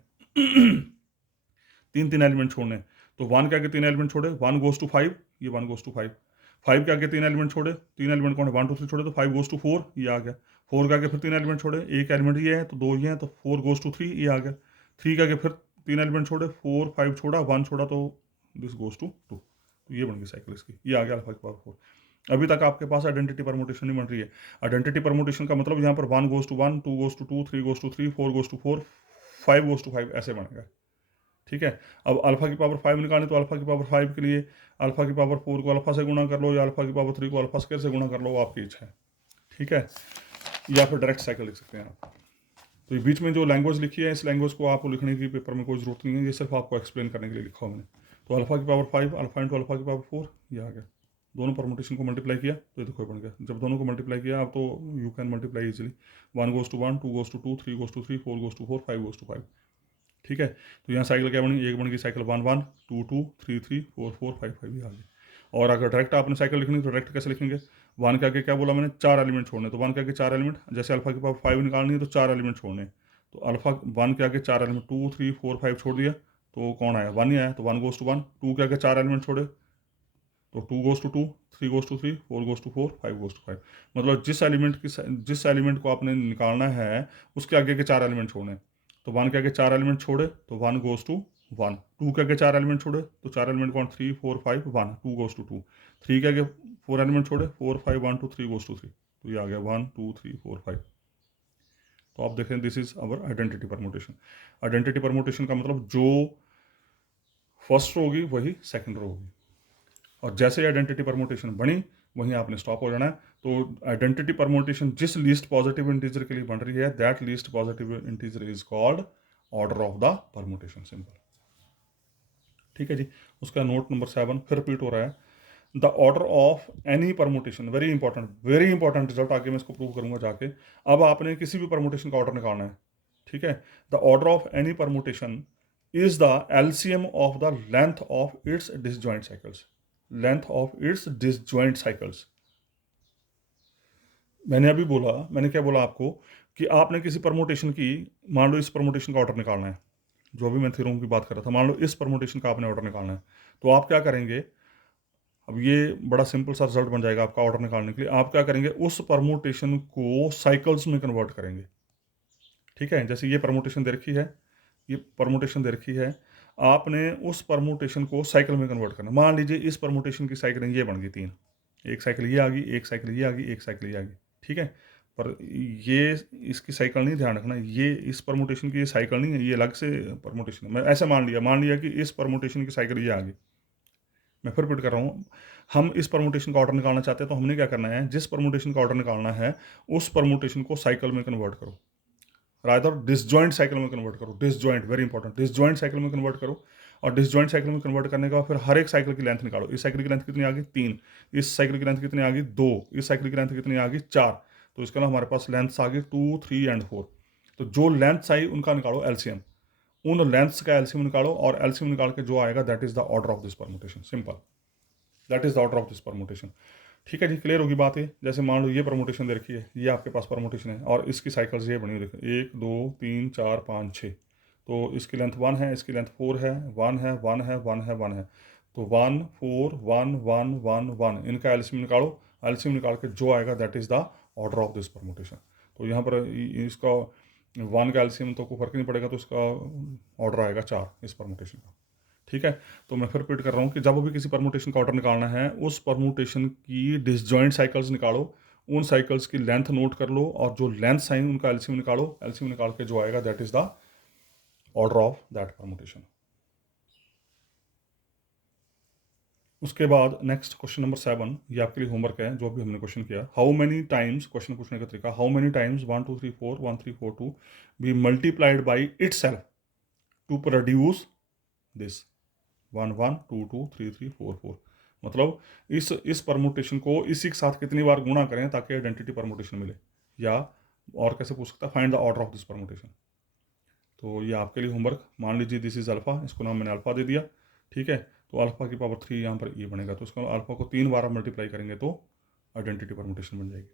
तीन तीन एलिमेंट छोड़ने, तो 1 के आगे 3 एलिमेंट छोड़े, 1 goes to 5, ये 1 goes to 5, 5 के आगे 3 एलिमेंट छोड़े, 3 एलिमेंट कौन है, 1 2 3 छोड़े तो 5 goes to 4, ये आ गया। 4 के आगे फिर 3 एलिमेंट छोड़े, एक एलिमेंट ये है तो 2 ये हैं तो 4 goes to 3, ये आ गया। 3 के आगे फिर 3 एलिमेंट छोड़े, 4 5 छोड़ा, 1 छोड़ा तो दिस goes to 2, तो ये बन गई साइकिल इसकी, ये आ गया अल्फा की पावर 4। अभी तक आपके पास आइडेंटिटी परमुटेशन नहीं बन रही है। आइडेंटिटी परमुटेशन का मतलब यहाँ पर 1 goes to 1, 2 goes to 2, 3 goes to 3, 4 goes to 4, 5 goes to 5 ऐसे बनेगा, ठीक है। अब अल्फा की पावर 5 निकालें तो अल्फा की पावर 5 के लिए अल्फा की पावर 4 को अल्फा से गुणा कर लो या अल्फा की पावर 3 को अल्फा स्क्वायर से गुणा कर लो, वो आपकी इच्छा है, ठीक है। या फिर डायरेक्ट साइकिल लिख सकते हैं आप। तो ये बीच में जो लैंग्वेज लिखी है, इस लैंग्वेज को आपको लिखने की पेपर में कोई जरूरत नहीं है, ये सिर्फ आपको एक्सप्लेन करने के लिए लिखा हुआ मैंने। तो अल्फा की पावर 5 अल्फा इंटू अल्फा की पावर 4, ये आ गया। दोनों परमुटेशन को मल्टीप्लाई किया तो ये देखो बन गया। जब दोनों को मल्टीप्लाई किया आप तो you can multiply easily, 1 goes to 1, 2 goes to 2, 3 goes to 3, 4 goes to 4, 5 goes to 5, ठीक है। तो यहाँ साइकिल क्या बनी, एक बन गई साइकिल 1 1, 2 2, 3 3, 4 4, 5 5, ये आ गई। और अगर डायरेक्ट आपने साइकिल लिखनी तो डायरेक्ट कैसे लिखेंगे, 1 के आगे क्या बोला मैंने, 4 एलिमेंट छोड़ने, तो 1 के आगे 4 एलिमेंट, जैसे अल्फा की पावर 5 निकालनी है तो 4 एलिमेंट छोड़ने, तो अल्फा 1 के आगे 4 एलिमेंट 2 3 4 5 छोड़ दिया तो कौन आया, 1 ही आया, तो 1 goes to 1, 2 के आगे 4 एलिमेंट छोड़े तो 2 goes to 2, 3 goes to 3, 4 goes to 4, 5 goes to 5। मतलब जिस एलिमेंट को आपने निकालना है उसके आगे के 4 एलिमेंट छोड़ने, तो 1 के आगे 4 एलिमेंट छोड़े तो 1 goes to 1, 2 के आगे 4 एलिमेंट छोड़े तो 4 एलिमेंट कौन, 3 4 5 1, 2 goes to 2, 3 के आगे 4 एलिमेंट छोड़े, 4 5 1 2 3 goes to 3, तो ये आ गया 1 2 3 4 5। तो आप देखें this is our identity permutation. Identity permutation का मतलब जो फर्स्ट रो होगी वही सेकंड रो होगी, और जैसे ही आइडेंटिटी परमुटेशन बनी वहीं आपने स्टॉप हो जाना है। तो आइडेंटिटी परमुटेशन जिस लीस्ट पॉजिटिव इंटीजर के लिए बन रही है, that least positive integer is called order of the permutation, simple, ठीक है जी। उसका नोट नंबर 7 फिर रिपीट हो रहा है, the order of any permutation, very important result, आगे मैं इसको प्रूव करूंगा जाके। अब आपने किसी भी परमुटेशन का ऑर्डर निकालना है, ठीक है। The order of any permutation is the LCM of the length of its disjoint cycles, length of its disjoint cycles. मैंने क्या बोला आपको कि आपने किसी परमुटेशन की, मान लो इस परमुटेशन का ऑर्डर निकालना है, जो अभी मैं थ्योरम की बात कर रहा था, मान लो इस परमुटेशन का आपने ऑर्डर निकालना है, तो आप क्या करेंगे, अब ये बड़ा सिंपल सा रिजल्ट बन जाएगा आपका ऑर्डर निकालने के लिए। आप क्या करेंगे, उस परमुटेशन को साइकिल्स में कन्वर्ट करेंगे, ठीक है। जैसे ये परमुटेशन दे रखी है, ये परमुटेशन दे रखी है, आपने उस परमुटेशन को साइकिल में कन्वर्ट करना। मान लीजिए इस परमुटेशन की साइकिल ये बन गई 3, एक साइकिल ये आ गई, एक साइकिल ये आ गई, एक साइकिल ये आ गई, ठीक है। पर ये इसकी साइकिल नहीं, ध्यान रखना, ये इस परमुटेशन की ये साइकिल नहीं है, ये अलग से परमुटेशन है। मैं ऐसा मान लिया कि इस परमुटेशन की साइकिल ये आ गई। मैं फिर रिपीट कर रहा हूँ, हम इस परमुटेशन का ऑर्डर निकालना चाहते हैं तो हमने क्या करना है, जिस परमुटेशन का ऑर्डर निकालना है उस परमुटेशन को साइकिल में कन्वर्ट करो, रादर डिसजॉइंट साइकिल में कन्वर्ट करो, disjoint very important, disjoint cycle में कन्वर्ट करो। और डिसजॉइंट साइकिल में कन्वर्ट करने के बाद फिर हर एक साइकिल की लेंथ निकालो। इस साइकिल की लेंथ कितनी आ गई, 3, इस साइकिल की लेंथ कितनी आ गई, 2, इस साइकिल की लेंथ कितनी आ गई, 4, तो इसके अलावा हमारे पास लेंथ्स आ गई 2 3 एंड 4। तो जो लेंथ्स आई उनका निकालो एलसीएम, उन लेंथ्स का एलसीएम निकालो, और एलसीएम निकाल के जो आएगा that is the order of this permutation, simple, that is the order of this permutation, ठीक है जी। क्लियर होगी बात है। जैसे मान लो ये परमुटेशन दे रखी है, ये आपके पास परमुटेशन है और इसकी साइकिल्स ये बनी हुई देखो, 1 2 3 4 5 6, तो इसकी लेंथ 1 है, इसकी लेंथ 4 है, 1 है 1 है 1 है 1 है, तो 1 4 1 1 1 1, इनका एलसीएम निकालो, एलसीएम निकाल के जो आएगा that is the order of this permutation. तो यहाँ पर इसका 1 का एलसीएम तो कोई फर्क नहीं पड़ेगा, तो इसका ऑर्डर आएगा 4 इस परमुटेशन का, ठीक है। तो मैं फिर रिपीट कर रहा हूँ कि जब भी किसी परमुटेशन का ऑर्डर निकालना है, उस परमुटेशन की डिसजॉइंट साइकिल्स निकालो, उन साइकिल्स की लेंथ नोट कर लो, और जो लेंथ आएंगे उनका एलसीएम निकालो, एलसीएम निकाल के जो आएगा that is the order of that permutation. उसके बाद नेक्स्ट क्वेश्चन नंबर 7, ये आपके लिए होमवर्क है जो भी हमने क्वेश्चन किया। हाउ मेनी टाइम्स, क्वेश्चन पूछने का तरीका, how many times 1 2 3 4 1 3 4 2 be multiplied by itself to produce this 1 1 2 2 3 3 4 4। मतलब इस परमुटेशन को इसी के साथ कितनी बार गुणा करें ताकि आइडेंटिटी परमुटेशन मिले, या और कैसे पूछ सकता है, find the order of this permutation. तो ये आपके लिए होमवर्क। मान लीजिए दिस इज अल्फा, इसको नाम मैंने अल्फा दे दिया, ठीक है। तो अल्फा की पावर 3 यहाँ पर ये बनेगा, तो इसको अल्फा को 3 बार मल्टीप्लाई करेंगे तो आइडेंटिटी परमुटेशन बन जाएगी।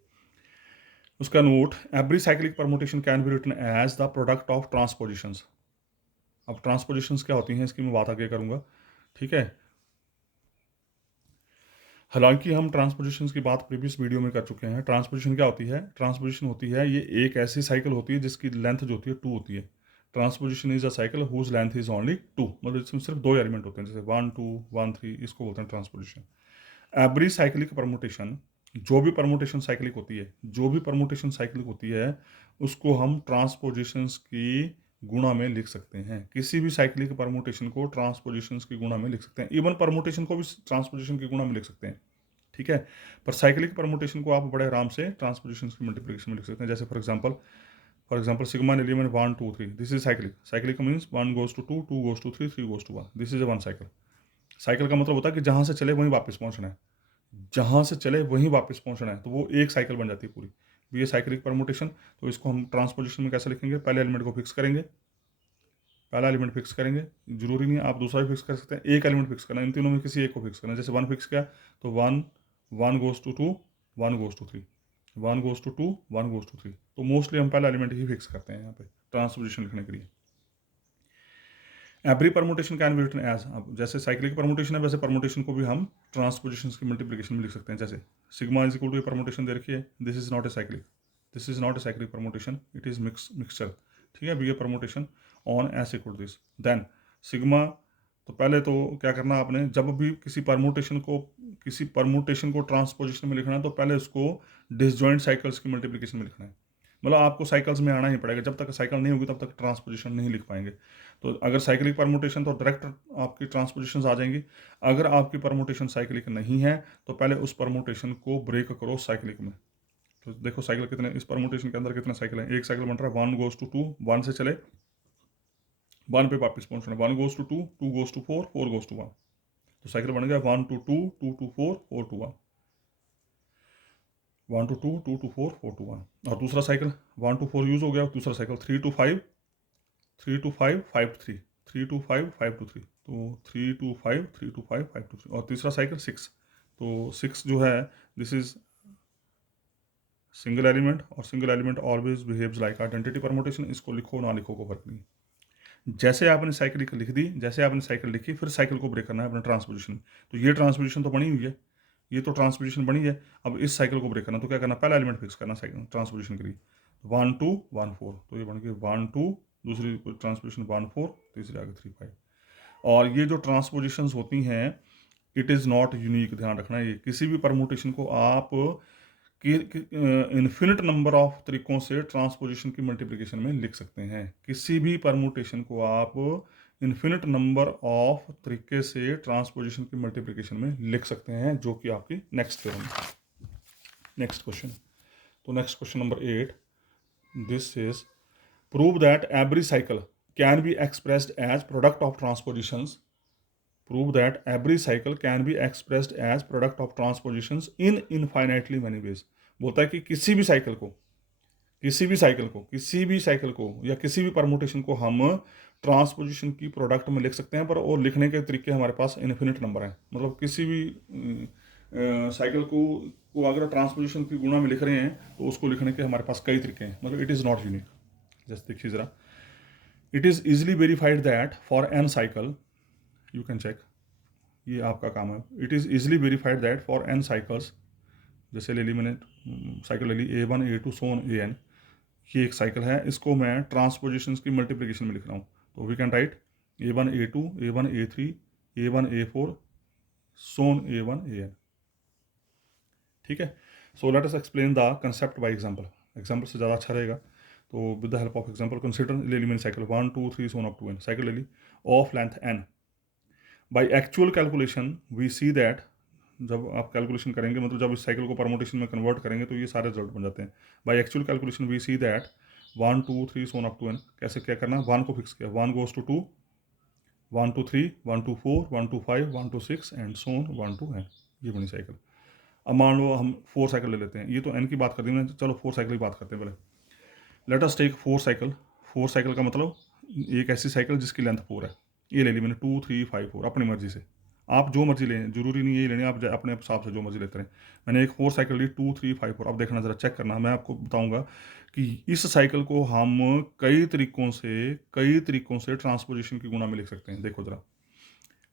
उसका note, every cyclic permutation can be written as the product of transpositions. अब ट्रांसपोजिशंस क्या होती हैं इसकी मैं बात आगे करूंगा, ठीक है। हालांकि हम ट्रांसपोजिशंस की बात प्रीवियस वीडियो में कर चुके हैं। ट्रांसपोजिशन क्या होती है? ट्रांसपोजिशन होती है ये एक ऐसी साइकिल होती है जिसकी लेंथ जो होती है 2 होती है। Transposition is a cycle whose length is only 2, मतलब इसमें सिर्फ 2 एलिमेंट होते हैं, जैसे 1 2 1 3, इसको बोलते हैं ट्रांसपोजिशन। एवरी साइक्लिक परमुटेशन, जो भी परमुटेशन साइक्लिक होती है, जो भी परमुटेशन साइक्लिक होती है उसको हम ट्रांसपोजिशंस की गुणा में लिख सकते हैं। किसी भी साइक्लिक परमुटेशन को ट्रांसपोजिशंस की गुणा में लिख सकते हैं, इवन परमुटेशन को भी ट्रांसपोजिशन की गुणा में लिख सकते हैं, ठीक है। पर साइक्लिक परमुटेशन को आप बड़े आराम से ट्रांसपोजिशन की मल्टीप्लिकेशन में लिख सकते हैं। जैसे for example sigma element 1 2 3, this is cyclic. Cyclic means 1 goes to 2 2 goes to 3 3 goes to 1, this is A one cycle. Cycle का मतलब होता है कि जहां से चले वहीं वापस पहुंचना है, जहां से चले वहीं वापस पहुंचना है, तो वो एक साइकिल बन जाती है पूरी। तो ये साइक्लिक परमुटेशन। तो इसको हम ट्रांसपोजिशन में कैसे लिखेंगे? पहले एलिमेंट को फिक्स करेंगे, पहला एलिमेंट फिक्स करेंगे, जरूरी नहीं है आप दूसरा भी फिक्स कर सकते हैं, एक एलिमेंट फिक्स करना है, इन तीनों में किसी एक को फिक्स करना है। जैसे 1 फिक्स किया तो 1 goes to 2 1 goes to 3, 1 goes to 2 1 goes to 3। तो मोस्टली हम पहला एलिमेंट ही फिक्स करते हैं यहाँ पे ट्रांसपोजिशन लिखने के लिए। Every permutation can be written as, अब जैसे साइक्लिक परमुटेशन है वैसे परमुटेशन को भी हम ट्रांसपोजिशन की मल्टीप्लिकेशन में लिख सकते हैं। जैसे sigma is equal to, permutation दे रखी है, this is not a cyclic, this is not a cyclic permutation, it is mixture, ठीक है। Be a permutation on S equal this, then sigma. तो पहले तो क्या करना आपने, जब भी किसी परमुटेशन को ट्रांसपोजिशन में लिखना है तो पहले उसको डिसजॉइंट साइकिल्स की मल्टीप्लिकेशन में लिखना है। मतलब आपको साइकिल्स में आना ही पड़ेगा, जब तक साइकिल नहीं होगी तब तक ट्रांसपोजिशन नहीं लिख पाएंगे। तो अगर साइक्लिक परमुटेशन तो डायरेक्ट आपकी ट्रांसपोजिशन आ जाएंगी। अगर आपकी परमुटेशन साइक्लिक नहीं है तो पहले उस परमुटेशन को ब्रेक करो साइक्लिक में। तो देखो साइकिल कितने, इस परमुटेशन के अंदर कितने साइकिल हैं? एक साइकिल बन रहा है 1 goes to 2, 1 से चले 1 पे वापस पहुंचना, 1 goes to 2 2 goes to 4 4 goes to 1। तो साइकिल बन गया 1 to 2 2 to 4 4 to 1, 1 to 2 2 to 4 4 to 1। और दूसरा साइकिल 1 to 4 यूज हो गया, दूसरा cycle 3 to 5 3 to 5 5 to 3 3 to 5 5 to 3, तो 3 to 5 3 to 5 5 to 3। और तीसरा साइकिल 6, तो 6 जो है दिस इज सिंगल एलिमेंट, और single element always behaves like identity permutation. इसको लिखो ना लिखो को फर्क नहीं। जैसे आपने साइकिल लिख दी, जैसे आपने साइकिल लिखी, फिर साइकिल को ब्रेक करना है अपने ट्रांसपोजिशन। तो ये ट्रांसपोजिशन तो बनी हुई है, ये तो ट्रांसपोजिशन बनी है। अब इस साइकिल को ब्रेक करना तो क्या करना, पहला एलिमेंट फिक्स करना साइकिल ट्रांसपोजिशन के लिए, 1 2 1 4, तो ये बन गई 1 2, दूसरी ट्रांसपोजिशन 1 4, तीसरी आगे 3 5। और ये जो ट्रांसपोजिशन होती हैं इट इज़ नॉट यूनिक, ध्यान रखना। ये किसी भी परमुटेशन को आप इन्फिनिट नंबर ऑफ तरीकों से ट्रांसपोजिशन की मल्टीप्लिकेशन में लिख सकते हैं। किसी भी परमुटेशन को आप इन्फिनिट नंबर ऑफ तरीके से ट्रांसपोजिशन की मल्टीप्लिकेशन में लिख सकते हैं, जो कि आपकी नेक्स्ट थ्योरम है। नेक्स्ट क्वेश्चन, तो next question number 8, this is prove that every cycle can be expressed as product of transpositions. Prove that every cycle can be expressed as product of transpositions in infinitely many ways। बोलता है कि किसी भी cycle को या किसी भी permutation को हम ट्रांसपोजिशन की प्रोडक्ट में लिख सकते हैं, पर और लिखने के तरीके हमारे पास इन्फिनिट नंबर हैं। मतलब किसी भी साइकिल को अगर ट्रांसपोजिशन की गुणा में लिख रहे हैं तो उसको लिखने के हमारे पास कई तरीके हैं, मतलब इट इज़ नॉट यूनिक। जैसे देखिए ज़रा, it is easily verified that for n cycle, you can check, ये आपका काम है। It is easily verified that for n cycles, जैसे ले ली मैंने साइकिल ले ली A1 A2 so on AN, ये एक साइकिल है, इसको मैं ट्रांसपोजिशंस की मल्टीप्लिकेशन में लिख रहा हूँ। तो we can write A1 A2 A1 A3 A1 A4 so on A1 AN, ठीक है। So let us explain the concept by example, example से ज़्यादा अच्छा रहेगा। तो with the help of example consider, ले ली मैंने cycle 1 2 3 so on up to n, cycle ले ली of length n, by actual calculation we see that, जब आप कैलकुलेशन करेंगे मतलब जब इस साइकिल को परमुटेशन में कन्वर्ट करेंगे तो ये सारे रिजल्ट बन जाते हैं। By actual calculation we see that 1 2 3 so on up to n, कैसे क्या करना है, 1 को फिक्स किया, 1 goes to 2, 1 to 3, 1 to 4, 1 to 5, 1 to 6 and so on 1 to n, ये बनी साइकिल। अब मान लो हम 4 साइकिल ले लेते हैं, ये तो n की बात कर दी मैंने, चलो 4 साइकिल की बात करते हैं पहले। Let us take 4 cycle. 4 cycle का मतलब एक ऐसी साइकिल जिसकी लेंथ 4 है, ये ले ली मैंने 2 3 5 4 अपनी मर्जी से। आप जो मर्जी लें, जरूरी नहीं यही लेनी, आप अपने हिसाब से जो मर्जी लेते रहें। मैंने एक 4 साइकिल ली 2 3 5 4। अब देखना ज़रा चेक करना, मैं आपको बताऊंगा कि इस साइकिल को हम कई तरीकों से ट्रांसपोजिशन की गुणा में लिख सकते हैं। देखो ज़रा,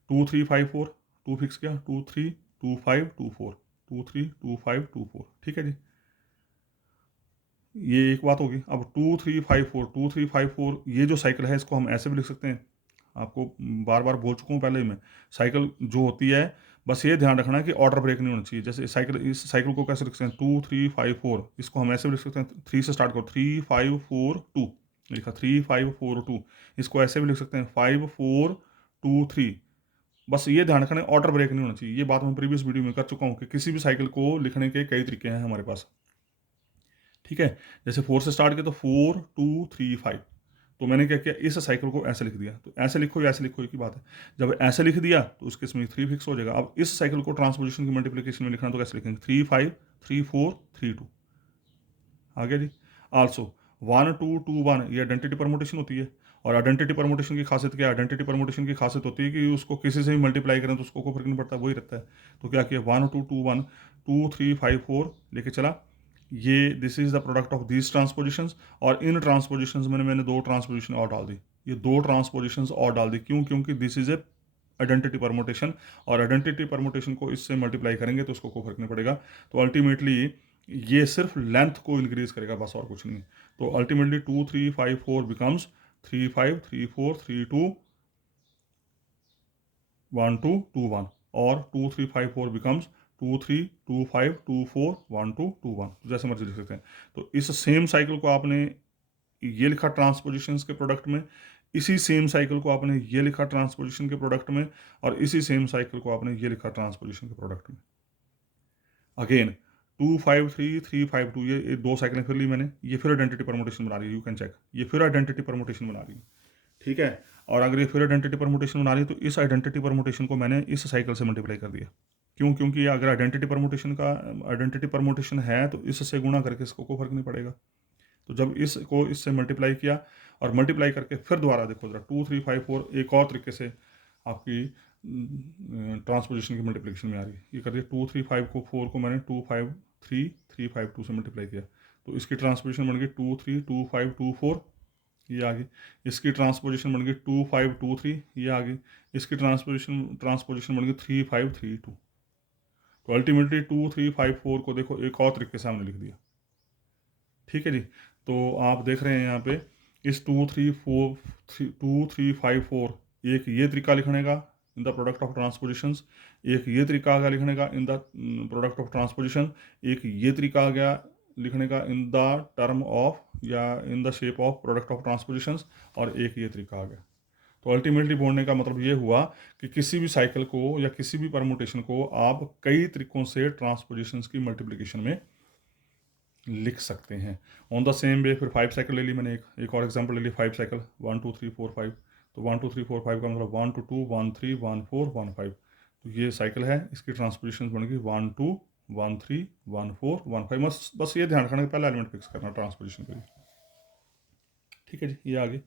2 3 5 4, 2 फिक्स किया, 2 3 2 5 2 4, 2 3 2 5 2 4, ठीक है जी, ये एक बात होगी। अब 2 3 5 4, 2 3 5 4 ये जो साइकिल है इसको हम ऐसे भी लिख सकते हैं, आपको बार बार बोल चुका हूँ पहले ही मैं। साइकिल जो होती है, बस ये ध्यान रखना कि ऑर्डर ब्रेक नहीं होना चाहिए। जैसे इस साइकिल को कैसे लिख सकते हैं, 2 3 5 4, इसको हम ऐसे भी लिख सकते हैं, 3 से स्टार्ट करो, 3 5 4 2 लिखा, 3 5 4 2, इसको ऐसे भी लिख सकते हैं 5 4 2 3। बस ये ध्यान रखना ऑर्डर ब्रेक नहीं होना चाहिए। ये बात मैं प्रीवियस वीडियो में कर चुका हूँ कि किसी भी साइकिल को लिखने के कई तरीके हैं हमारे पास, ठीक है। जैसे 4 से स्टार्ट किया तो 4 2 3 5, तो मैंने क्या किया, इस साइकिल को ऐसे लिख दिया। तो ऐसे लिखो या ऐसे लिखो एक ही बात है। जब ऐसे लिख दिया तो उसके इसमें 3 फिक्स हो जाएगा। अब इस साइकिल को ट्रांसपोजिशन की मल्टीप्लिकेशन में लिखना तो कैसे लिखेंगे, 3 5 3 4 3 2, आ गया जी। आल्सो 1 2 2 1 ये आइडेंटिटी परमुटेशन होती है। और आइडेंटिटी परमुटेशन की खासियत क्या है, आइडेंटिटी परमुटेशन की खासियत होती है कि उसको किसी से भी मल्टीप्लाई करें तो उसको कोई फर्क नहीं पड़ता, वही रहता है। तो क्या किया, 1 2 2 1 2 3 5 4 लेके चला, ये this is the product of these transpositions. और इन ट्रांसपोजिशंस में मैंने 2 ट्रांसपोजिशन और डाल दी, ये 2 ट्रांसपोजिशंस और डाल दी, क्यों, क्योंकि this is A identity permutation, और आइडेंटिटी परमुटेशन को इससे मल्टीप्लाई करेंगे तो उसको कोई फर्क नहीं पड़ेगा। तो अल्टीमेटली ये सिर्फ लेंथ को इंक्रीज करेगा, बस और कुछ नहीं। तो अल्टीमेटली 2 3 5 4 बिकम्स 3 5 3 4 3 2 1 2 2 1, और 2 3 5 4 बिकम्स 2 3 2 5 2 4 1 2 2 1, जैसे मर्जी लिख सकते हैं। तो इस सेम साइकिल को आपने ये लिखा ट्रांसपोजिशंस के प्रोडक्ट में, इसी सेम साइकिल को आपने ये लिखा ट्रांसपोजिशन के प्रोडक्ट में, और इसी सेम साइकिल को आपने ये लिखा ट्रांसपोजिशन के प्रोडक्ट में। अगेन 2 5 3 3 5 2, ये 2 साइकिलें फिर ली मैंने, ये फिर आइडेंटिटी परमुटेशन बना रही है, यू कैन चेक, ये फिर आइडेंटिटी परमुटेशन बना रही है, ठीक है। और अगर ये फिर आइडेंटिटी परमुटेशन बना रही है तो इस आइडेंटिटी परमुटेशन को मैंने इस साइकिल से मल्टीप्लाई कर दिया। क्यों, क्योंकि अगर आइडेंटिटी परमुटेशन है तो इससे गुणा करके इसको कोई फर्क नहीं पड़ेगा। तो जब इसको इससे मल्टीप्लाई किया और मल्टीप्लाई करके फिर दोबारा देखो जरा, 2 3 5 4 एक और तरीके से आपकी ट्रांसपोजिशन की मल्टीप्लिकेशन में आ रही है। ये कर दिया 2 3 5 को 4 को मैंने 2 5 3 3 5 2 से मल्टीप्लाई किया, तो इसकी ट्रांसपोजिशन बन गई 2 3 2 5 2 4, ये आ गई। इसकी ट्रांसपोजिशन बन गई 2 5 2 3, ये आ गई। इसकी ट्रांसपोजिशन बन गई 3 5 3 2। तो अल्टीमेटली 2 3 5 4 को देखो एक और तरीके से हमने लिख दिया, ठीक है जी। तो आप देख रहे हैं यहाँ पे इस 2 3 5 4, एक ये तरीका लिखने का इन द प्रोडक्ट ऑफ ट्रांसपोजिशंस, एक ये तरीका आ गया लिखने का in the product of transposition, एक ये तरीका आ गया लिखने का इन द टर्म ऑफ या in the shape of product of transpositions, और एक ये तरीका आ गया। तो अल्टीमेटली बोलने का मतलब ये हुआ कि किसी भी साइकिल को या किसी भी परमुटेशन को आप कई तरीकों से ट्रांसपोजिशंस की मल्टीप्लिकेशन में लिख सकते हैं। ऑन द सेम वे फिर 5 साइकिल ले ली मैंने, एक और एग्जांपल ले ली 5 साइकिल 1 2 3 4 5। तो 1 2 3 4 5 का मतलब 1 2 2 1 3 1 4 1 5। तो ये साइकिल है, इसकी ट्रांसपोजिशन बन गई 1 2 1 3 1 4 1 5। बस ये ध्यान रखना कि पहला एलिमेंट फिक्स करना ट्रांसपोजिशन के लिए, ठीक है जी। ये आगे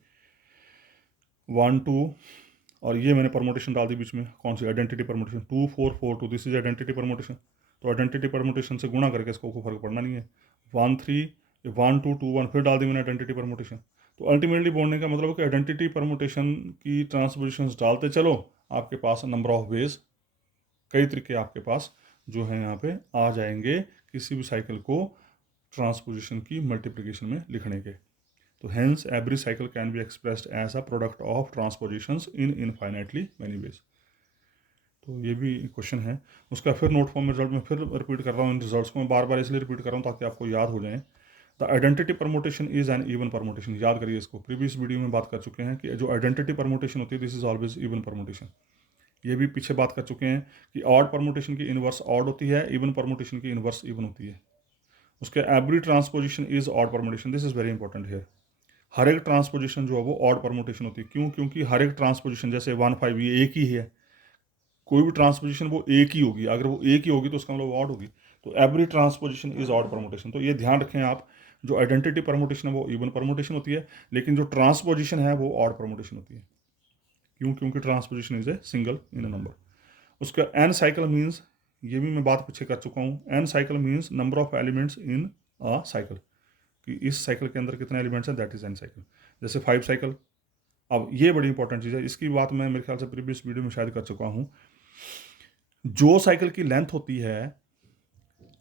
1 2, और ये मैंने परमोटेशन डाल दी बीच में, कौन सी, identity permutation 2 4 4 2, this is identity permutation. तो आइडेंटिटी परमोटेशन से गुणा करके इसको कोई फर्क पड़ना नहीं है। 1 3 1 2 2 1 फिर डाल दी मैंने आइडेंटिटी परमोटेशन। तो अल्टीमेटली बोलने का मतलब है कि आइडेंटिटी परमोटेशन की ट्रांसपोजिशन डालते चलो, आपके पास नंबर ऑफ वेज, कई तरीके आपके पास जो है यहाँ पे आ जाएंगे किसी भी साइकिल को ट्रांसपोजिशन की मल्टीप्लिकेशन में लिखने के। तो hence every cycle can be expressed as a product of transpositions in infinitely many ways। तो ये भी क्वेश्चन है उसका, फिर नोट फॉर्म में रिजल्ट में फिर रिपीट कर रहा हूँ, इन रिजल्ट्स को मैं बार बार इसलिए रिपीट कर रहा हूँ ताकि आपको याद हो जाए। The identity permutation is an even permutation, याद करिए इसको, प्रीवियस वीडियो में बात कर चुके हैं कि जो आइडेंटिटी परमोटेशन होती है this is always even permutation. ये भी पीछे बात कर चुके हैं कि ऑड परमुटेशन की इनवर्स ऑड होती है, इवन परमुटेशन की इनवर्स इवन होती है। उसके every transposition is odd permutation, this is very important here. हर एक ट्रांसपोजिशन जो है वो ऑड परमुटेशन होती है। क्यों? क्योंकि हर एक ट्रांसपोजिशन जैसे 1 5 ये एक ही है, कोई भी ट्रांसपोजिशन वो एक ही होगी, अगर वो एक ही होगी तो उसका मतलब ऑड होगी। तो every transposition is odd permutation. तो ये ध्यान रखें आप, जो आइडेंटिटी परमुटेशन है वो इवन परमुटेशन होती है, लेकिन जो ट्रांसपोजिशन है वो ऑड परमुटेशन होती है। क्यों? क्योंकि transposition is a single in a number. उसका एन साइकिल मीन्स, ये भी मैं बात पीछे कर चुका हूँ, n cycle means number of elements in a cycle, कि इस साइकिल के अंदर कितने एलिमेंट्स हैं, दैट इज एन साइकिल। जैसे 5 साइकिल। अब ये बड़ी इंपॉर्टेंट चीज़ है, इसकी बात मैं मेरे ख्याल से प्रीवियस वीडियो में शायद कर चुका हूँ। जो साइकिल की लेंथ होती है,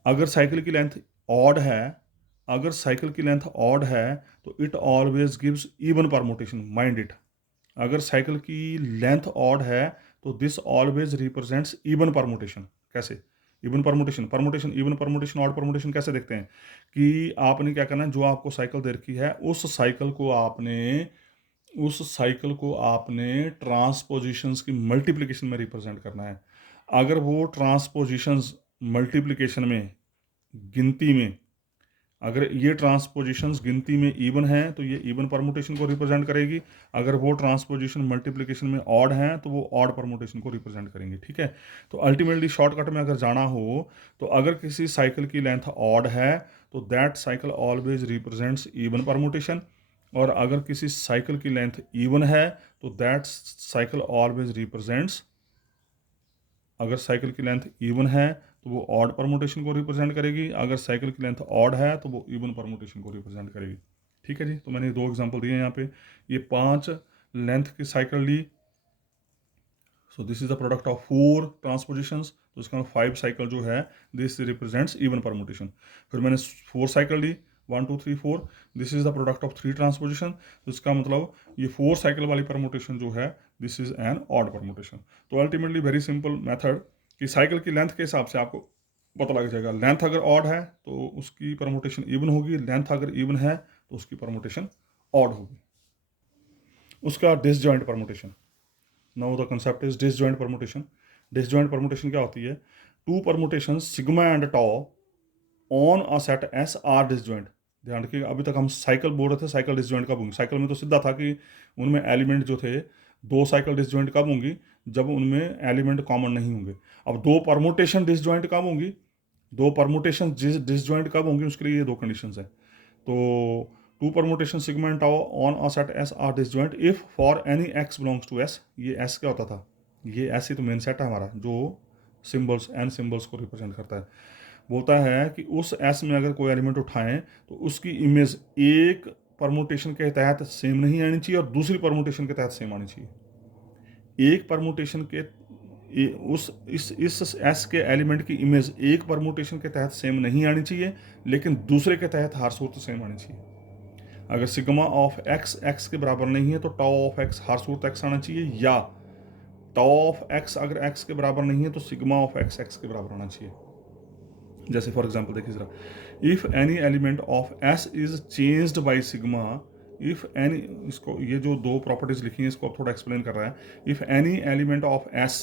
अगर साइकिल की लेंथ ऑड है, अगर साइकिल की लेंथ ऑड है तो it always gives even permutation, mind it. अगर साइकिल की लेंथ ऑड है तो this always represents even permutation. कैसे even permutation? Permutation even permutation odd permutation कैसे देखते हैं कि आपने क्या करना है, जो आपको साइकिल दे रखी है उस साइकिल को आपने ट्रांसपोजिशंस की मल्टीप्लिकेशन में रिप्रेजेंट करना है। अगर वो ट्रांसपोजिशंस मल्टीप्लिकेशन में, गिनती में, अगर ये ट्रांसपोजिशंस गिनती में इवन है तो ये इवन परमुटेशन को रिप्रेजेंट करेगी। अगर वो ट्रांसपोजिशन मल्टीप्लिकेशन में ऑड है तो वो ऑड परमुटेशन को रिप्रेजेंट करेंगे। ठीक है। तो अल्टीमेटली शॉर्टकट में अगर जाना हो तो अगर किसी साइकिल की लेंथ ऑड है तो that cycle always represents even permutation, और अगर किसी साइकिल की लेंथ इवन है तो दैट साइकिल ऑलवेज रिप्रेजेंट्स, अगर साइकिल की लेंथ इवन है तो वो ऑड परमुटेशन को रिप्रेजेंट करेगी, अगर साइकिल की लेंथ ऑड है तो वो इवन परमुटेशन को रिप्रेजेंट करेगी। ठीक है जी। तो मैंने 2 एग्जांपल दिए यहाँ पे, ये 5 लेंथ की साइकिल ली, so this is the product of 4 transpositions, तो इसका 5 साइकिल जो है दिस रिप्रेजेंट्स इवन परमुटेशन। फिर मैंने 4 साइकिल ली, 1 2 3 4, this is the product of 3 transposition, तो इसका मतलब ये 4 साइकिल वाली परमुटेशन जो है this is an odd permutation. तो अल्टीमेटली वेरी सिंपल मेथड कि साइकिल की लेंथ के हिसाब से आपको पता लग जाएगा, लेंथ अगर ऑड है तो उसकी परमुटेशन इवन होगी, लेंथ अगर इवन है तो उसकी परमुटेशन ऑड होगी। उसका disjoint permutation, now the concept is disjoint permutation. Disjoint permutation क्या होती है? 2 permutation sigma and tau on a set S are disjoint. ध्यान रखिएगा, अभी तक हम साइकिल बोल रहे थे, साइकिल डिसजॉइंट कब होंगी? साइकिल में तो सीधा था कि उनमें एलिमेंट जो थे, 2 साइकिल डिसजॉइंट कब होंगी? जब उनमें एलिमेंट कॉमन नहीं होंगे। अब 2 परमुटेशन डिसजॉइंट कब होंगी? 2 परमुटेशन डिसजॉइंट कब होंगी? उसके लिए ये 2 कंडीशंस हैं। तो 2 permutation sigma and tau on a set S are disjoint if for any x belongs to S. ये एस क्या होता था? ये एस ही तो मेन सेट है हमारा, जो सिंबल्स एन सिंबल्स को रिप्रेजेंट करता है। बोलता है कि उस एस में अगर कोई एलिमेंट उठाएं तो उसकी इमेज एक परमुटेशन के तहत सेम नहीं आनी चाहिए और दूसरी परमुटेशन के तहत सेम आनी चाहिए। एक परमुटेशन के इस एस के एलिमेंट की इमेज एक परमुटेशन के तहत सेम नहीं आनी चाहिए, लेकिन दूसरे के तहत हर सूरत सेम आनी चाहिए। अगर सिग्मा ऑफ एक्स एक्स के बराबर नहीं है तो tau of x her Surat x आना चाहिए, या टाउ ऑफ एक्स अगर एक्स के बराबर नहीं है तो सिग्मा ऑफ एक्स एक्स के बराबर आना चाहिए। जैसे फॉर एग्जांपल देखिए जरा, if any element of S is changed by sigma, if any, इसको ये जो 2 प्रॉपर्टीज लिखी हैं इसको अब थोड़ा एक्सप्लेन कर रहा है। If any element of S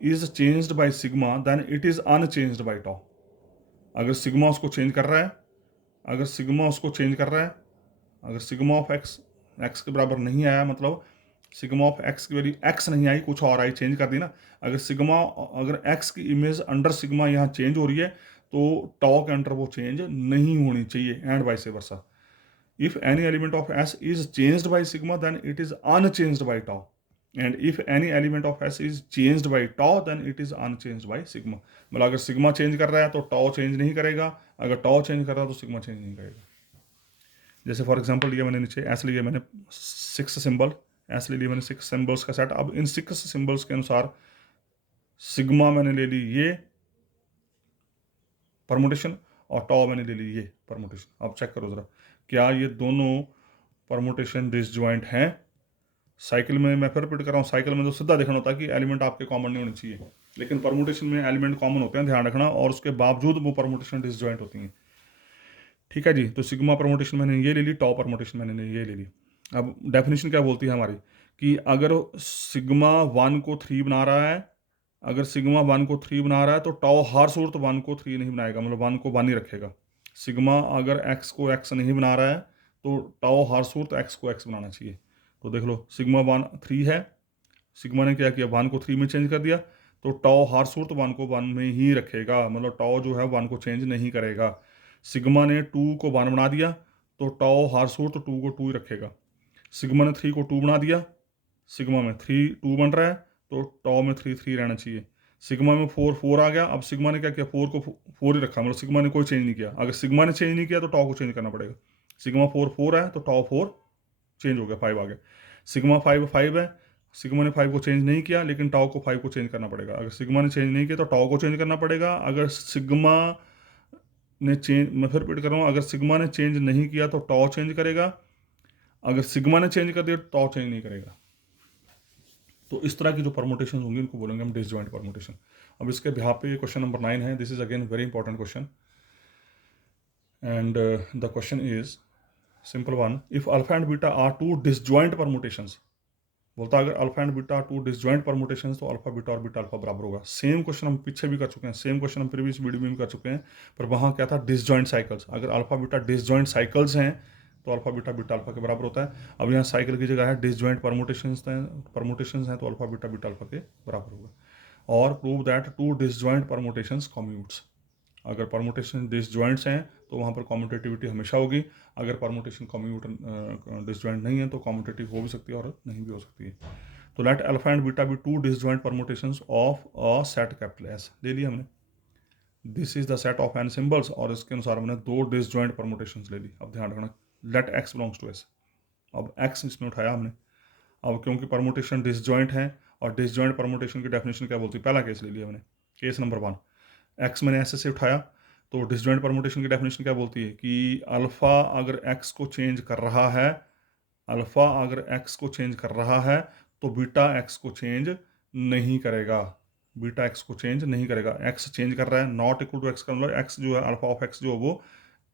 is changed by sigma then it is unchanged by tau. अगर सिग्मा उसको चेंज कर रहा है, अगर सिग्मा उसको चेंज कर रहा है, अगर सिग्मा ऑफ एक्स एक्स के बराबर नहीं आया, मतलब सिग्मा ऑफ एक्स की वैल्यू एक्स नहीं आई, कुछ और आई, चेंज कर दी ना। अगर एक्स की इमेज अंडर सिग्मा यहाँ चेंज हो रही है तो टाउ के अंडर वो चेंज नहीं होनी चाहिए, and vice versa. If any element of S is changed by sigma then it is unchanged by tau, and if any element of S is changed by tau then it is unchanged by sigma. मतलब अगर sigma change कर रहा है तो tau change नहीं करेगा, अगर tau change कर रहा है तो सिग्मा चेंज नहीं करेगा। जैसे फॉर एग्जांपल लिया मैंने नीचे, ऐसे लिया मैंने 6 सिंबल, ऐसे ले लिया मैंने 6 सिंबल्स का सेट। अब इन 6 सिंबल्स के अनुसार सिग्मा मैंने ले ली ये परमुटेशन और टाउ मैंने ले ली ये परमुटेशन। अब चेक करो जरा, क्या ये दोनों परमुटेशन डिसजॉइंट हैं? साइकिल में मैं फिर रिपीट कर रहा हूँ, साइकिल में तो सीधा देखना होता है कि एलिमेंट आपके कॉमन नहीं होने चाहिए, लेकिन परमुटेशन में एलिमेंट कॉमन होते हैं, ध्यान रखना, और उसके बावजूद वो परमुटेशन डिसजॉइंट होती हैं। ठीक है जी। तो सिग्मा परमुटेशन मैंने ये ले ली, टॉ परमुटेशन मैंने ये ले ली। अब डेफिनेशन क्या बोलती है हमारी, कि अगर सिग्मा 1 को 3 बना रहा है अगर सिग्मा 1 को 3 बना रहा है तो टाओ हर सूरत 1 को 3 नहीं बनाएगा, मतलब 1 को 1 ही रखेगा। सिग्मा अगर x को x नहीं बना रहा है तो टाओ हर सूरत x को x बनाना चाहिए। तो देख लो सिग्मा 1 3 है, सिग्मा ने क्या किया 1 को 3 में चेंज कर दिया, तो टाओ हर सूरत 1 को 1 में ही रखेगा, मतलब टाओ जो है 1 को चेंज नहीं करेगा। सिग्मा ने 2 को 1 बना दिया तो टाओ हर सूरत 2 को 2 ही रखेगा। सिग्मा ने 3 को 2 बना दिया, सिग्मा में 3 2 बन रहा है तो टाओ में 3 3 रहना चाहिए। सिग्मा में 4 4 आ गया, अब सिग्मा ने क्या किया 4 को 4 ही रखा, मतलब सिग्मा ने कोई चेंज नहीं किया। अगर सिग्मा ने चेंज नहीं किया तो टाओ को चेंज करना पड़ेगा। सिग्मा 4 4 है तो टाओ 4 चेंज हो गया, 5 आ गया। सिग्मा 5 5 है, सिग्मा ने 5 को चेंज नहीं किया लेकिन टाओ को 5 को चेंज करना पड़ेगा। अगर सिग्मा ने चेंज नहीं किया तो टाओ को चेंज करना पड़ेगा। अगर सिग्मा ने चेंज, मैं फिर रिपीट कर रहा हूँ, अगर सिग्मा ने चेंज नहीं किया तो टाओ चेंज करेगा। अगर सिग्मा ने चेंज कर दिया तो टाओ चेंज नहीं करेगा। तो इस तरह की जो परमुटेशन होंगी इनको बोलेंगे हम डिसजॉइंट परमुटेशन। अब इसके बिहाफ पे क्वेश्चन नंबर 9 है। This is again very important question and the question is simple one, if alpha and beta are two disjoint permutations, बोलता है अगर alpha and beta two disjoint permutations तो alpha beta और beta alpha बराबर होगा। Same question हम पीछे भी कर चुके हैं, सेम क्वेश्चन हम प्रीवियस वीडियो में भी कर चुके हैं, पर वहाँ क्या था डिसजॉइंट साइकिल्स। अगर अल्फा बीटा डिसजॉइंट साइकिल्स हैं तो अल्फा बीटा बीटा अल्फा के बराबर होता है। अब यहाँ साइकिल की जगह है डिसजॉइंट परमुटेशंस हैं तो अल्फा बीटा बीटा अल्फा के बराबर होगा। और prove that two disjoint permutations commutes, अगर परमुटेशन डिसजॉइंट्स हैं तो वहाँ पर कम्यूटेटिविटी हमेशा होगी। अगर परमुटेशन कम्यूट डिसजॉइंट नहीं है तो कम्यूटेटिव हो भी सकती है और नहीं भी हो सकती है। तो let alpha and beta be two disjoint permutations of a set capital S ले लिया हमने। This is the set of n symbols, और इसके अनुसार हमने 2 डिसजॉइंट परमुटेशंस ले ली। अब ध्यान रखना let x belongs to S, अब एक्स इसमें उठाया हमने। अब क्योंकि परमुटेशन डिसजॉइंट है और डिसजॉइंट परमुटेशन की डेफिनेशन क्या बोलती है, पहला केस ले लिया मैंने, केस नंबर 1। एक्स मैंने ऐसे से उठाया तो डिसजॉइंट परमुटेशन की डेफिनेशन क्या बोलती है कि अल्फ़ा अगर एक्स को चेंज कर रहा है, अल्फ़ा अगर एक्स को चेंज कर रहा है तो बीटा एक्स को चेंज नहीं करेगा, बीटा एक्स को चेंज नहीं करेगा। एक्स चेंज कर रहा है, नॉट इक्वल टू एक्स का मतलब एक्स जो है अल्फ़ा ऑफ एक्स जो है वो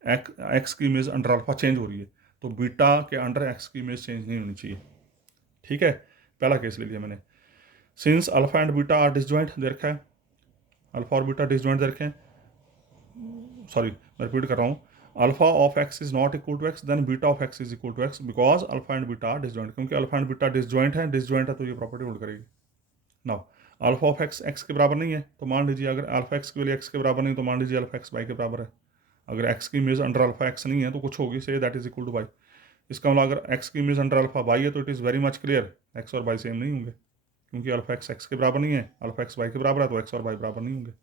एक्स की इमेज अंडर अल्फ़ा चेंज हो रही है, तो बीटा के अंडर एक्स की इमेज चेंज नहीं होनी चाहिए। ठीक है, पहला केस ले लिया मैंने। Since alpha and beta are disjoint दे रखा है, अल्फ़ा और बीटा डिसजॉइंट दे रखे हैं, सॉरी मैं रिपीट कर रहा हूँ, alpha of x is not equal to x then beta of x is equal to x because alpha and beta are disjoint. क्योंकि अल्फा एंड बीटा डिसजॉइंट है तो ये प्रॉपर्टी होल्ड करेगी। Now alpha of x x के बराबर नहीं है तो मान लीजिए अगर अल्फा एक्स की वैल्यू एक्स के बराबर नहीं तो मान लीजिए अल्फा एक्स वाई के बराबर है। अगर एक्स की इमेज अंडर अल्फा एक्स नहीं है तो कुछ होगी, say that is equal to y. इसका मतलब अगर एक्स की इमेज अंडर अल्फा वाई है तो it is very much clear x और वाई सेम नहीं होंगे, क्योंकि अल्फा एक्स एक्स के बराबर नहीं है, अल्फा एक्स वाई के बराबर है, तो एक्स और वाई बराबर नहीं होंगे।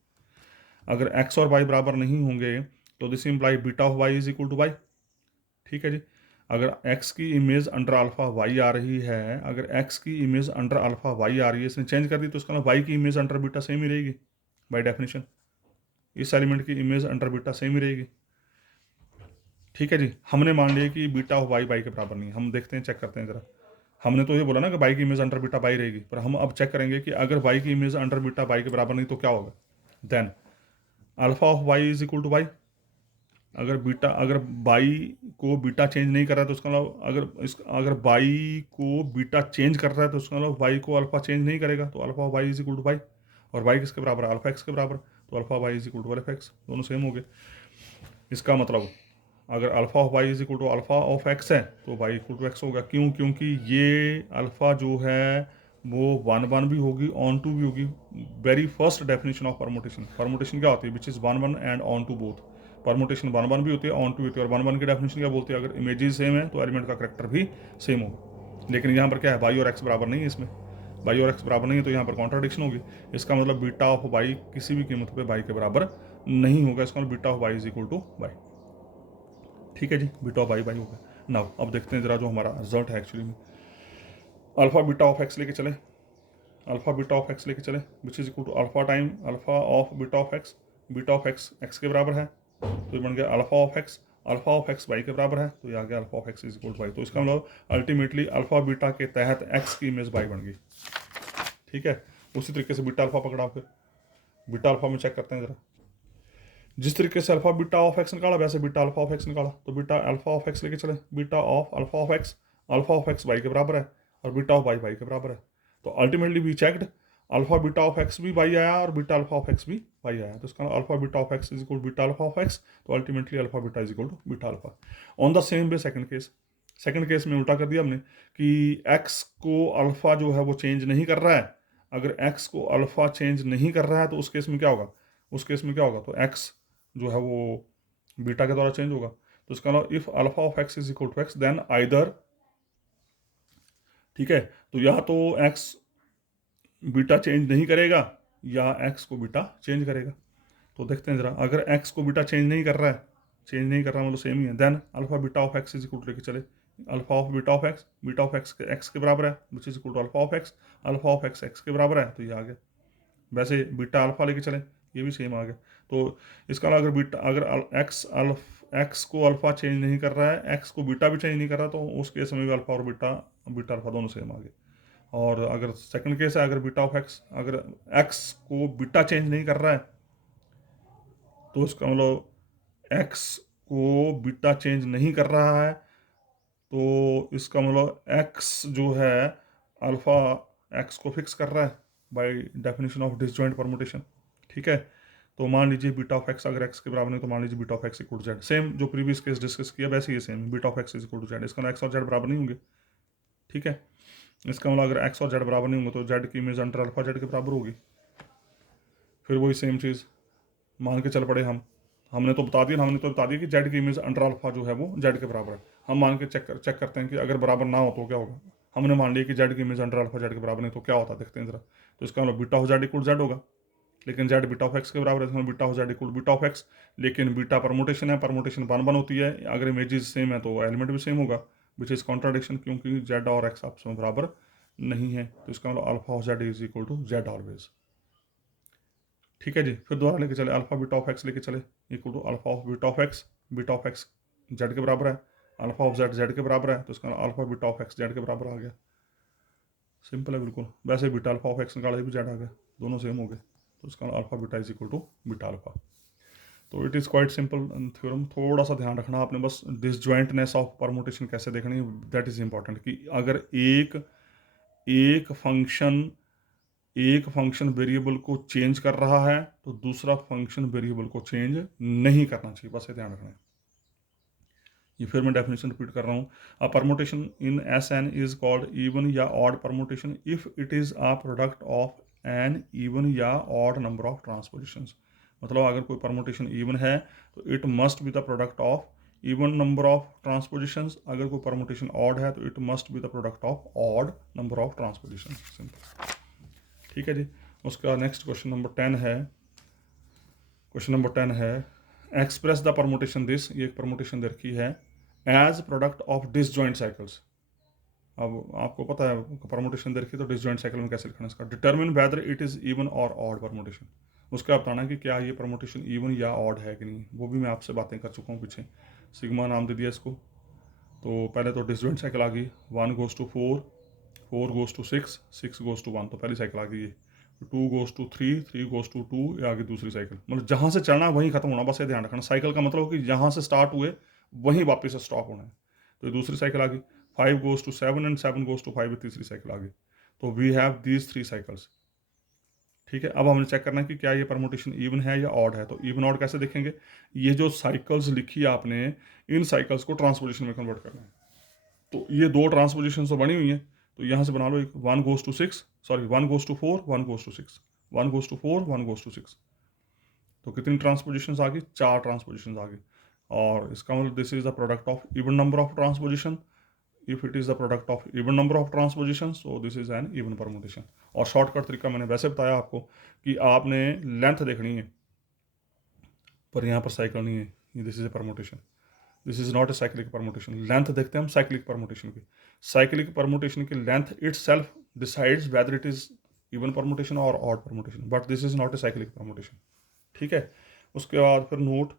अगर एक्स और वाई बराबर नहीं होंगे तो this imply beta of y is equal to y. ठीक है जी, अगर x की इमेज अंडर अल्फा y आ रही है, अगर x की इमेज अंडर अल्फा y आ रही है, इसने चेंज कर दी तो इसका मतलब y की इमेज अंडर बीटा सेम ही रहेगी बाय डेफिनेशन। इस एलिमेंट की इमेज अंडर बीटा सेम ही रहेगी। ठीक है जी, हमने मान लिया कि बीटा ऑफ y के बराबर नहीं है। हम देखते हैं, चेक करते हैं जरा। हमने तो ये बोला ना कि y की इमेज अंडर बीटा y रहेगी, पर हम अब चेक करेंगे कि अगर y की इमेज अंडर बीटा y के बराबर नहीं तो क्या होगा। Then alpha of y is equal to y. अगर बाई को बीटा चेंज नहीं कर रहा है तो उसका मतलब अगर बाई को बीटा चेंज कर रहा है तो उसका मतलब वाई को अल्फा चेंज नहीं करेगा, तो alpha y is equal to y. और वाई किसके बराबर है, अल्फा एक्स के बराबर, तो alpha y is equal to alpha x, दोनों सेम हो गए। इसका मतलब अगर alpha of y is equal to alpha of x है तो वाई इक्वल टू एक्स होगा। क्यों, क्योंकि ये अल्फा जो है वो 1 1 भी होगी, ऑन टू भी होगी। Very first definition of permutation, permutation क्या होती है, which is 1 1 and onto both. Permutation 1 1 भी होती है, ऑन टू होती है। और 1 1 की डेफिनेशन क्या बोलती है, अगर इमेजेस सेम है तो एलिमेंट का करेक्टर भी सेम होगा। लेकिन यहाँ पर क्या है, वाई और एक्स बराबर नहीं है, इसमें वाई और एक्स बराबर नहीं है तो यहाँ पर कॉन्ट्राडिक्शन होगी। इसका मतलब बीटा ऑफ वाई किसी भी कीमत पे वाई के बराबर नहीं होगा। इसका मतलब beta of y is equal to y. ठीक है जी, बीटा ऑफ वाई वाई होगा। नाउ अब देखते हैं जरा जो हमारा रिजल्ट है एक्चुअली में। अल्फा बीटा ऑफ एक्स लेके चले, अल्फा बीटा ऑफ एक्स लेके चले which is equal to alpha time alpha of beta of x. Beta of x x के बराबर है तो ये बन गया अल्फा ऑफ एक्स वाई के बराबर है, तो ये आ गया alpha of x is equal to y. तो इसका मतलब अल्टीमेटली अल्फा बीटा के तहत एक्स की इमेज वाई बन गई। ठीक है, उसी तरीके से बीटा अल्फा पकड़ा, फिर बीटा अल्फा में चेक करते हैं जरा। जिस तरीके से अल्फा बीटा ऑफ एक्स निकाला वैसे बीटा अल्फा ऑफ एक्स निकाला, तो बीटा अल्फा ऑफ एक्स लेके चले, beta of alpha of x y के बराबर है और बीटा ऑफ वाई वाई के बराबर है। तो ultimately we checked alpha beta of X भी बाई आया और बीटा अल्फा ऑफ एक्स भी बाई आया, तो इसका alpha beta of x is equal beta alpha of X, तो ultimately alpha beta is equal to beta alpha. On the same way second case में उल्टा कर दिया हमने कि एक्स को अल्फा जो है वो चेंज नहीं कर रहा है। अगर एक्स को अल्फा चेंज नहीं कर रहा है तो उस केस में क्या होगा, तो एक्स जो है वो बीटा के द्वारा चेंज होगा। तो इसका मतलब if alpha of x is equal to x then either, ठीक है, तो या तो एक्स बीटा चेंज नहीं करेगा या एक्स को बीटा चेंज करेगा। तो देखते हैं जरा, अगर एक्स को बीटा चेंज नहीं कर रहा है, मतलब सेम ही है, then alpha beta of x is equal to लेके चले alpha of beta of x x के बराबर है which is equal to alpha of x x के बराबर है, तो ये आ गया। वैसे बीटा अल्फा लेके चले, ये भी सेम आ गया। तो इसका अगर बीटा, अगर एक्स को अल्फा चेंज नहीं कर रहा है, एक्स को बीटा भी चेंज नहीं कर रहा, तो उस केस में भी अल्फा और बीटा अल्फा दोनों सेम आ गए। और अगर सेकंड केस है, अगर बीटा ऑफ एक्स, अगर एक्स को बीटा चेंज नहीं कर रहा है, तो इसका मतलब एक्स को बीटा चेंज नहीं कर रहा है, तो इसका मतलब एक्स जो है अल्फा एक्स को फिक्स कर रहा है by definition of disjoint permutation, ठीक है। तो मान लीजिए बीटा ऑफ एक्स अगर एक्स के बराबर नहीं, तो मान लीजिए beta of X equal to Z, same जो प्रीवियस केस डिस्कस किया वैसे ही same, beta of X equal to Z, इसका एक्स और जेड बराबर नहीं होंगे, ठीक है। इसका मतलब अगर एक्स और जेड बराबर नहीं होंगे तो जेड की इमेज अंडर अल्फा जेड के बराबर होगी। फिर वही सेम चीज़ मान के चल पड़े हमने तो बता दिया कि जेड की इमेज अंडर अल्फा जो है वो जेड के बराबर है। हम मान के चेक करते हैं कि अगर बराबर ना हो तो क्या होगा। हमने मान लिया कि जेड की इमेज अंडर अल्फा जेड के बराबर नहीं, तो क्या होता है देखते हैं जरा। तो इसका मतलब beta of Z equal Z होगा, लेकिन जेड बीटा ऑफ एक्स के बराबर है, beta of Z equal beta of x, लेकिन बीटा परमुटेशन है, परमुटेशन बन होती है, अगर इमेजेस सेम है तो एलिमेंट भी सेम होगा, विच इज कॉन्ट्राडिक्शन, क्योंकि जेड और एक्स आपस में बराबर नहीं है। तो इसका मतलब alpha of Z is equal to Z always, ठीक है जी। फिर दोबारा लेके चले अल्फा बीटा ऑफ एक्स लेके चले equal to alpha of beta of X Z के बराबर है, अल्फा ऑफ जेड जेड के बराबर है, तो इसका alpha beta of X Z के बराबर आ गया। सिंपल है बिल्कुल। वैसे बीटा अल्फा ऑफ एक्स निकाले भी जेड आ गया, दोनों सेम हो गए, तो इसका alpha beta is equal to beta alpha. तो it is quite simple theorem. थोड़ा सा ध्यान रखना आपने बस, डिसजॉइंटनेस ऑफ परमुटेशन कैसे देखनी है, दैट इज़ इंपॉर्टेंट, कि अगर एक फंक्शन वेरिएबल को चेंज कर रहा है तो दूसरा फंक्शन वेरिएबल को चेंज नहीं करना चाहिए, बस ये ध्यान रखना है। ये फिर मैं डेफिनेशन रिपीट कर रहा हूँ। A permutation in S N is called even या odd permutation if it is a product of an even या ऑड नंबर ऑफ ट्रांसपोजिशंस। मतलब अगर कोई परमुटेशन इवन है तो it must be the product of even number of transpositions, अगर कोई permutation odd है तो it must be the product of odd number of transpositions. Simple, ठीक है जी। उसका नेक्स्ट क्वेश्चन नंबर 10 है एक्सप्रेस द परमुटेशन दिस, ये एक परमुटेशन दे रखी है as product of disjoint cycles. अब आपको पता है परमुटेशन दे रखी, तो डिसजॉइंट साइकिल में कैसे लिखना है इसका। Determine whether it is even और ऑड परमुटेशन, उसका बताना है कि क्या ये परमुटेशन इवन या ऑड है कि नहीं, वो भी मैं आपसे बातें कर चुका हूँ पीछे। सिग्मा नाम दे दिया इसको। तो पहले तो डिसजॉइंट साइकिल आ गई, 1 goes to 4, 4 goes to 6, 6 goes to 1, तो पहली साइकिल आ गई ये। 2 goes to 3, 3 goes to 2, ये आगे दूसरी साइकिल। मतलब जहाँ से चलना वहीं खत्म होना, बस ये ध्यान रखना। साइकिल का मतलब कि जहाँ से स्टार्ट हुए वहीं वापस से स्टॉप होना है। तो ये दूसरी साइकिल आ गई। 5 goes to 7 and 7 goes to 5, ये तीसरी साइकिल आ गई। तो वी हैव दीज 3 साइकिल्स, ठीक है। अब हमने चेक करना है कि क्या ये परमुटेशन इवन है या ऑड है। तो इवन ऑड कैसे देखेंगे, ये जो साइकिल्स लिखी आपने, इन साइकिल्स को ट्रांसपोजिशन में कन्वर्ट करना है। तो ये 2 ट्रांसपोजिशन तो बनी हुई हैं, तो यहाँ से बना लो एक 1 goes to 6, sorry 1 goes to 4, 1 goes to 6, 1 goes to 4, 1 goes to 6। तो कितनी ट्रांसपोजिशन आ गई, 4 ट्रांसपोजिशन आ गई। और इसका मतलब this is the product of even number of transposition, if it is the product of even number of transposition so this is an even permutation. और shortcut तरीका मैंने वैसे बताया आपको कि आपने लेंथ देखनी है, पर यहाँ पर साइकिल नहीं है, this is a permutation, this is not a cyclic permutation. Length देखते हैं हम साइक्लिक परमुटेशन की। साइक्लिक परमुटेशन की length itself decides whether it is even permutation और odd permutation, but this is not a cyclic permutation, ठीक है। उसके बाद फिर नोट,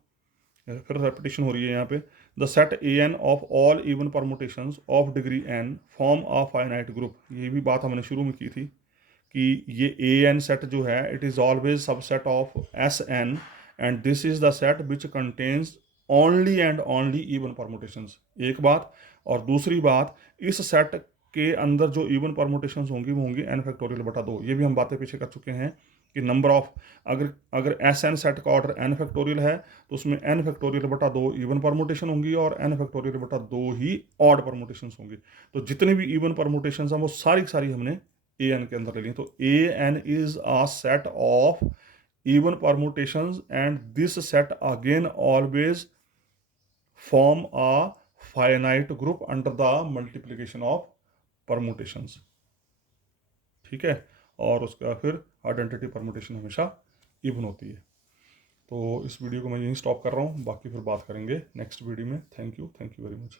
फिर रेपिटेशन हो रही है यहाँ पे। The set A N of all even permutations of degree N form a finite group. ये भी बात हमने शुरू में की थी कि ये ए एन सेट जो है it is always subset of S N and this is the set which contains only and only even permutations, एक बात। और दूसरी बात, इस सेट के अंदर जो इवन परमुटेशंस होंगी वो होंगी n फैक्टोरियल बटा 2। ये भी हम बातें पीछे कर चुके हैं कि नंबर ऑफ, अगर अगर एस एन सेट का ऑर्डर n फैक्टोरियल है तो उसमें n फैक्टोरियल बटा 2 इवन परमुटेशन होंगी और n फैक्टोरियल बटा 2 ही ऑड परमुटेशंस होंगी। तो जितने भी इवन परमुटेशंस हैं वो सारी की सारी हमने ए एन के अंदर ले ली। तो A N is a set of even permutations and this set again always form a finite group under the multiplication of permutations। ठीक है, और उसका फिर आइडेंटिटी परमुटेशन हमेशा इवन होती है। तो इस वीडियो को मैं यहीं स्टॉप कर रहा हूँ, बाकी फिर बात करेंगे नेक्स्ट वीडियो में। Thank you very much.